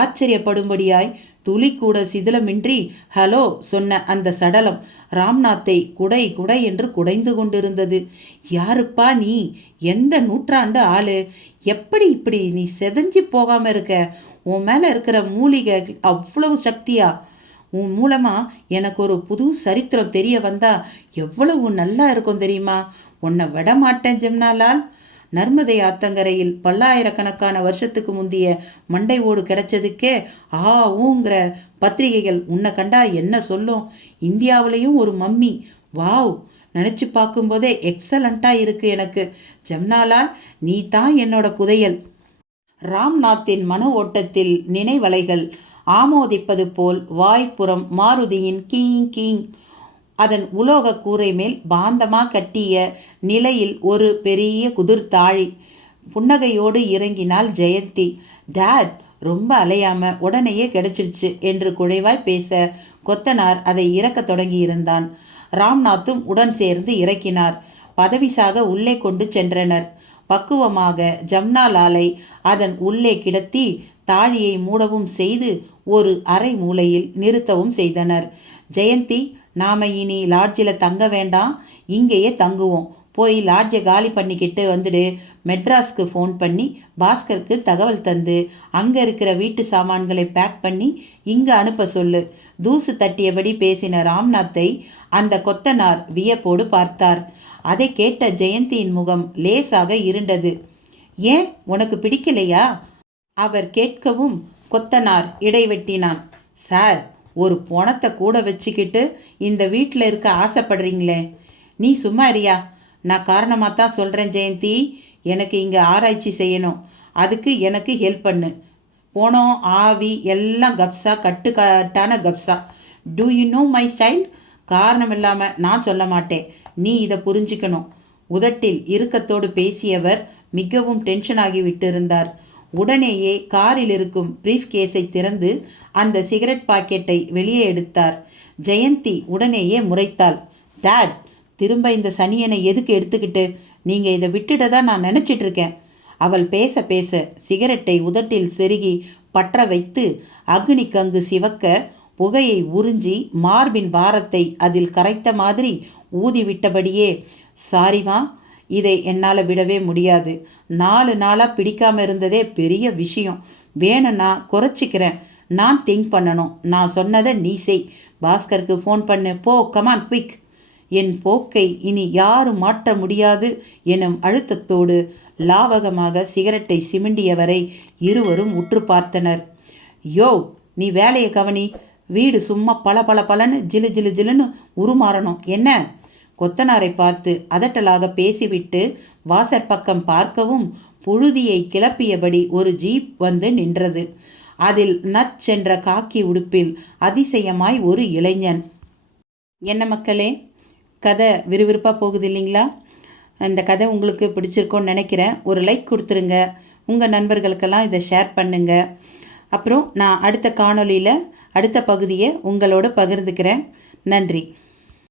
ஆச்சரியப்படும்படியாய் துளி கூட சிதிலமின்றி ஹலோ சொன்ன அந்த சடலம் ராம்நாத்தை குடை குடை என்று குடைந்து கொண்டிருந்தது. யாருப்பா நீ? எந்த நூற்றாண்டு ஆளு? எப்படி இப்படி நீ செதஞ்சி போகாம இருக்க? உன் மேல இருக்கிற மூலிகை அவ்வளவு சக்தியா? உன் மூலமாக எனக்கு ஒரு புது சரித்திரம் தெரிய வந்தா எவ்வளவு நல்லா இருக்கும் தெரியுமா? உன்னை விட மாட்டேன் ஜம்னாலால். நர்மதை ஆத்தங்கரையில் பல்லாயிரக்கணக்கான வருஷத்துக்கு முந்தைய மண்டை ஓடு கிடைச்சதுக்கே ஊங்கிற பத்திரிகைகள் உன்னை கண்டா என்ன சொல்லும்? இந்தியாவிலையும் ஒரு மம்மி. வாவ், நினச்சி பார்க்கும்போதே எக்ஸலண்ட்டாக இருக்கு எனக்கு. ஜம்னாலால், நீ தான் என்னோட புதையல். ராம்நாத்தின் மன ஓட்டத்தில் நினைவலைகள் ஆமோதிப்பது போல் வாய்ப்புறம் மாருதியின் கீங் கீங். அதன் உலோக கூரை மேல் பாந்தமாக கட்டிய நிலையில் ஒரு பெரிய குதிர்த்தாழி. புன்னகையோடு இறங்கினாள் ஜெயந்தி. டேட், ரொம்ப அலையாம உடனேயே கிடைச்சிடுச்சு என்று குழைவாய் பேச கொத்தனார் அதை இறக்க தொடங்கியிருந்தான். ராம்நாத்தும் உடன் சேர்ந்து இறக்கினார். பதவிசாக உள்ளே கொண்டு சென்றனர். பக்குவமாக ஜம்னாலாலை அதன் உள்ளே கிடத்தி தாழியை மூடவும் செய்து ஒரு அரை மூலையில் நிறுத்தவும் செய்தனர். ஜெயந்தி, நாம இனி லாட்ஜில் தங்க வேண்டாம், இங்கேயே தங்குவோம். போய் லாட்ஜை காலி பண்ணிக்கிட்டு வந்துடு. மெட்ராஸ்க்கு ஃபோன் பண்ணி பாஸ்கருக்கு தகவல் தந்து அங்கே இருக்கிற வீட்டு சாமான்களை பேக் பண்ணி இங்கே அனுப்ப சொல்லு. தூசு தட்டியபடி பேசின ராம்நாத்தை அந்த கொத்தனார் வியப்போடு பார்த்தார். அதை கேட்ட ஜெயந்தியின் முகம் லேசாக இருண்டது. ஏன், உனக்கு பிடிக்கலையா? அவர் கேட்கவும் கொத்தனார் இடைவெட்டினான். சார், ஒரு பணத்தை கூட வச்சுக்கிட்டு இந்த வீட்டில் இருக்க ஆசைப்படுறீங்களே, நீ சும்மா இருயா. நான் காரணமாக தான் சொல்கிறேன் ஜெயந்தி. எனக்கு இங்கே ஆராய்ச்சி செய்யணும். அதுக்கு எனக்கு ஹெல்ப் பண்ணு. போனோம் ஆவி எல்லாம் கப்ஸா, கட்டுக்காட்டான கப்ஸா. Do you know my style? காரணம் இல்லாமல் நான் சொல்ல மாட்டேன். நீ இதை புரிஞ்சுக்கணும். உதட்டில் இறுக்கத்தோடு பேசியவர் மிகவும் டென்ஷனாகி விட்டிருந்தார். உடனேயே காரில் இருக்கும் பிரீஃப் கேஸை திறந்து அந்த சிகரெட் பாக்கெட்டை வெளியே எடுத்தார். ஜெயந்தி உடனேயே முறைத்தாள். டேட், திரும்ப இந்த சனியனை எதுக்கு எடுத்துக்கிட்டு? நீங்கள் இதை விட்டுட தான் நான் நினச்சிட்டு இருக்கேன். அவள் பேச பேச சிகரெட்டை உதட்டில் செருகி பற்ற வைத்து அக்னி கங்கு சிவக்க புகையை உறிஞ்சி மார்பின் பாரத்தை அதில் கரைத்த மாதிரி ஊதிவிட்டபடியே, சாரிமா, இதை என்னால் விடவே முடியாது. 4 நாளாக பிடிக்காமல் இருந்ததே பெரிய விஷயம். வேணும்னா குறைச்சிக்கிறேன். நான் திங்க் பண்ணணும். நான் சொன்னதை நீ செய். பாஸ்கருக்கு ஃபோன் பண்ணு. போ, கமான் குவிக். என் போக்கை இனி யாரும் மாற்ற முடியாது எனும் அழுத்தத்தோடு லாவகமாக சிகரெட்டை சிமிண்டியவரை இருவரும் உற்று பார்த்தனர். யோ, நீ வேலையை கவனி. வீடு சும்மா பல பல பலன்னு ஜிலு ஜிலு ஜிலுன்னு உருமாறணும் என்ன? கொத்தனாரை பார்த்து அதட்டலாக பேசிவிட்டு வாசற்பக்கம் பார்க்கவும் புழுதியை கிளப்பியபடி ஒரு ஜீப் வந்து நின்றது. அதில் நச்சென்ற காக்கி உடுப்பில் அதிசயமாய் ஒரு இளைஞன். என்ன மக்களே, கதை விறுவிறுப்பாக போகுது இல்லைங்களா? இந்த கதை உங்களுக்கு பிடிச்சிருக்கோன்னு நினைக்கிறேன். ஒரு லைக் கொடுத்துருங்க. உங்கள் நண்பர்களுக்கெல்லாம் இதை ஷேர் பண்ணுங்கள். அப்புறம் நான் அடுத்த காணொளியில் அடுத்த பகுதியை உங்களோட பகிர்ந்துக்கிறேன். நன்றி.